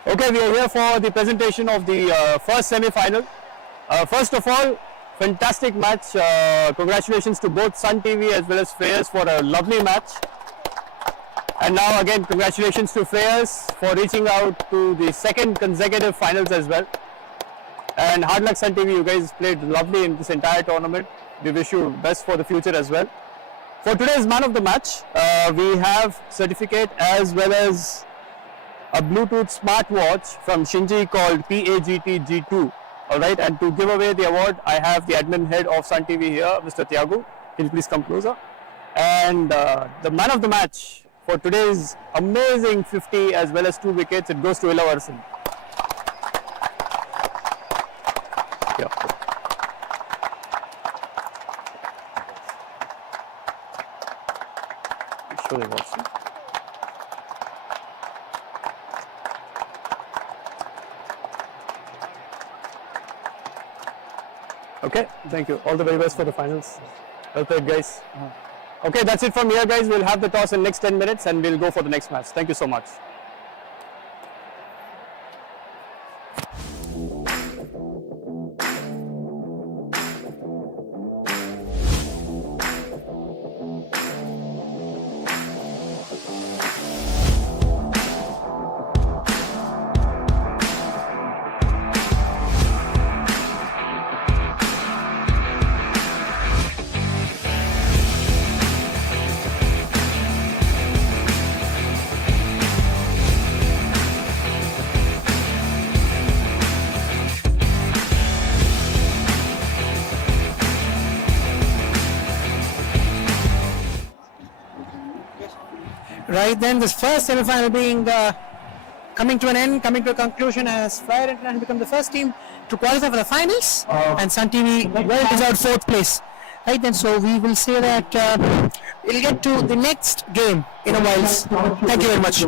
Okay, we are here for the presentation of the first semi-final. First of all, fantastic match. Congratulations to both Sun TV as well as Freyers for a lovely match. And now again, congratulations to Freyers for reaching out to the second consecutive finals as well. And hard luck Sun TV, you guys played lovely in this entire tournament. We wish you best for the future as well. For today's man of the match, we have certificate as well as a Bluetooth smartwatch from Shinji called PAGT G2. Alright, and to give away the award, I have the admin head of Sun TV here, Mr. Tiago. Can you please come closer? And the man of the match for today's amazing 50 as well as 2 wickets, it goes to Ilavarsan. Yeah. Show the watch. Okay, thank you. All the very best for the finals. Well played, guys. Okay, that's it from here, guys. We'll have the toss in next 10 minutes and we'll go for the next match. Thank you so much. Right then, this first semi-final being coming to an end, coming to a conclusion, as Freyer International become the first team to qualify for the finals, and Sun TV well deserved 4th place. Right then, so we will say that we'll get to the next game in a while. Thank you very much.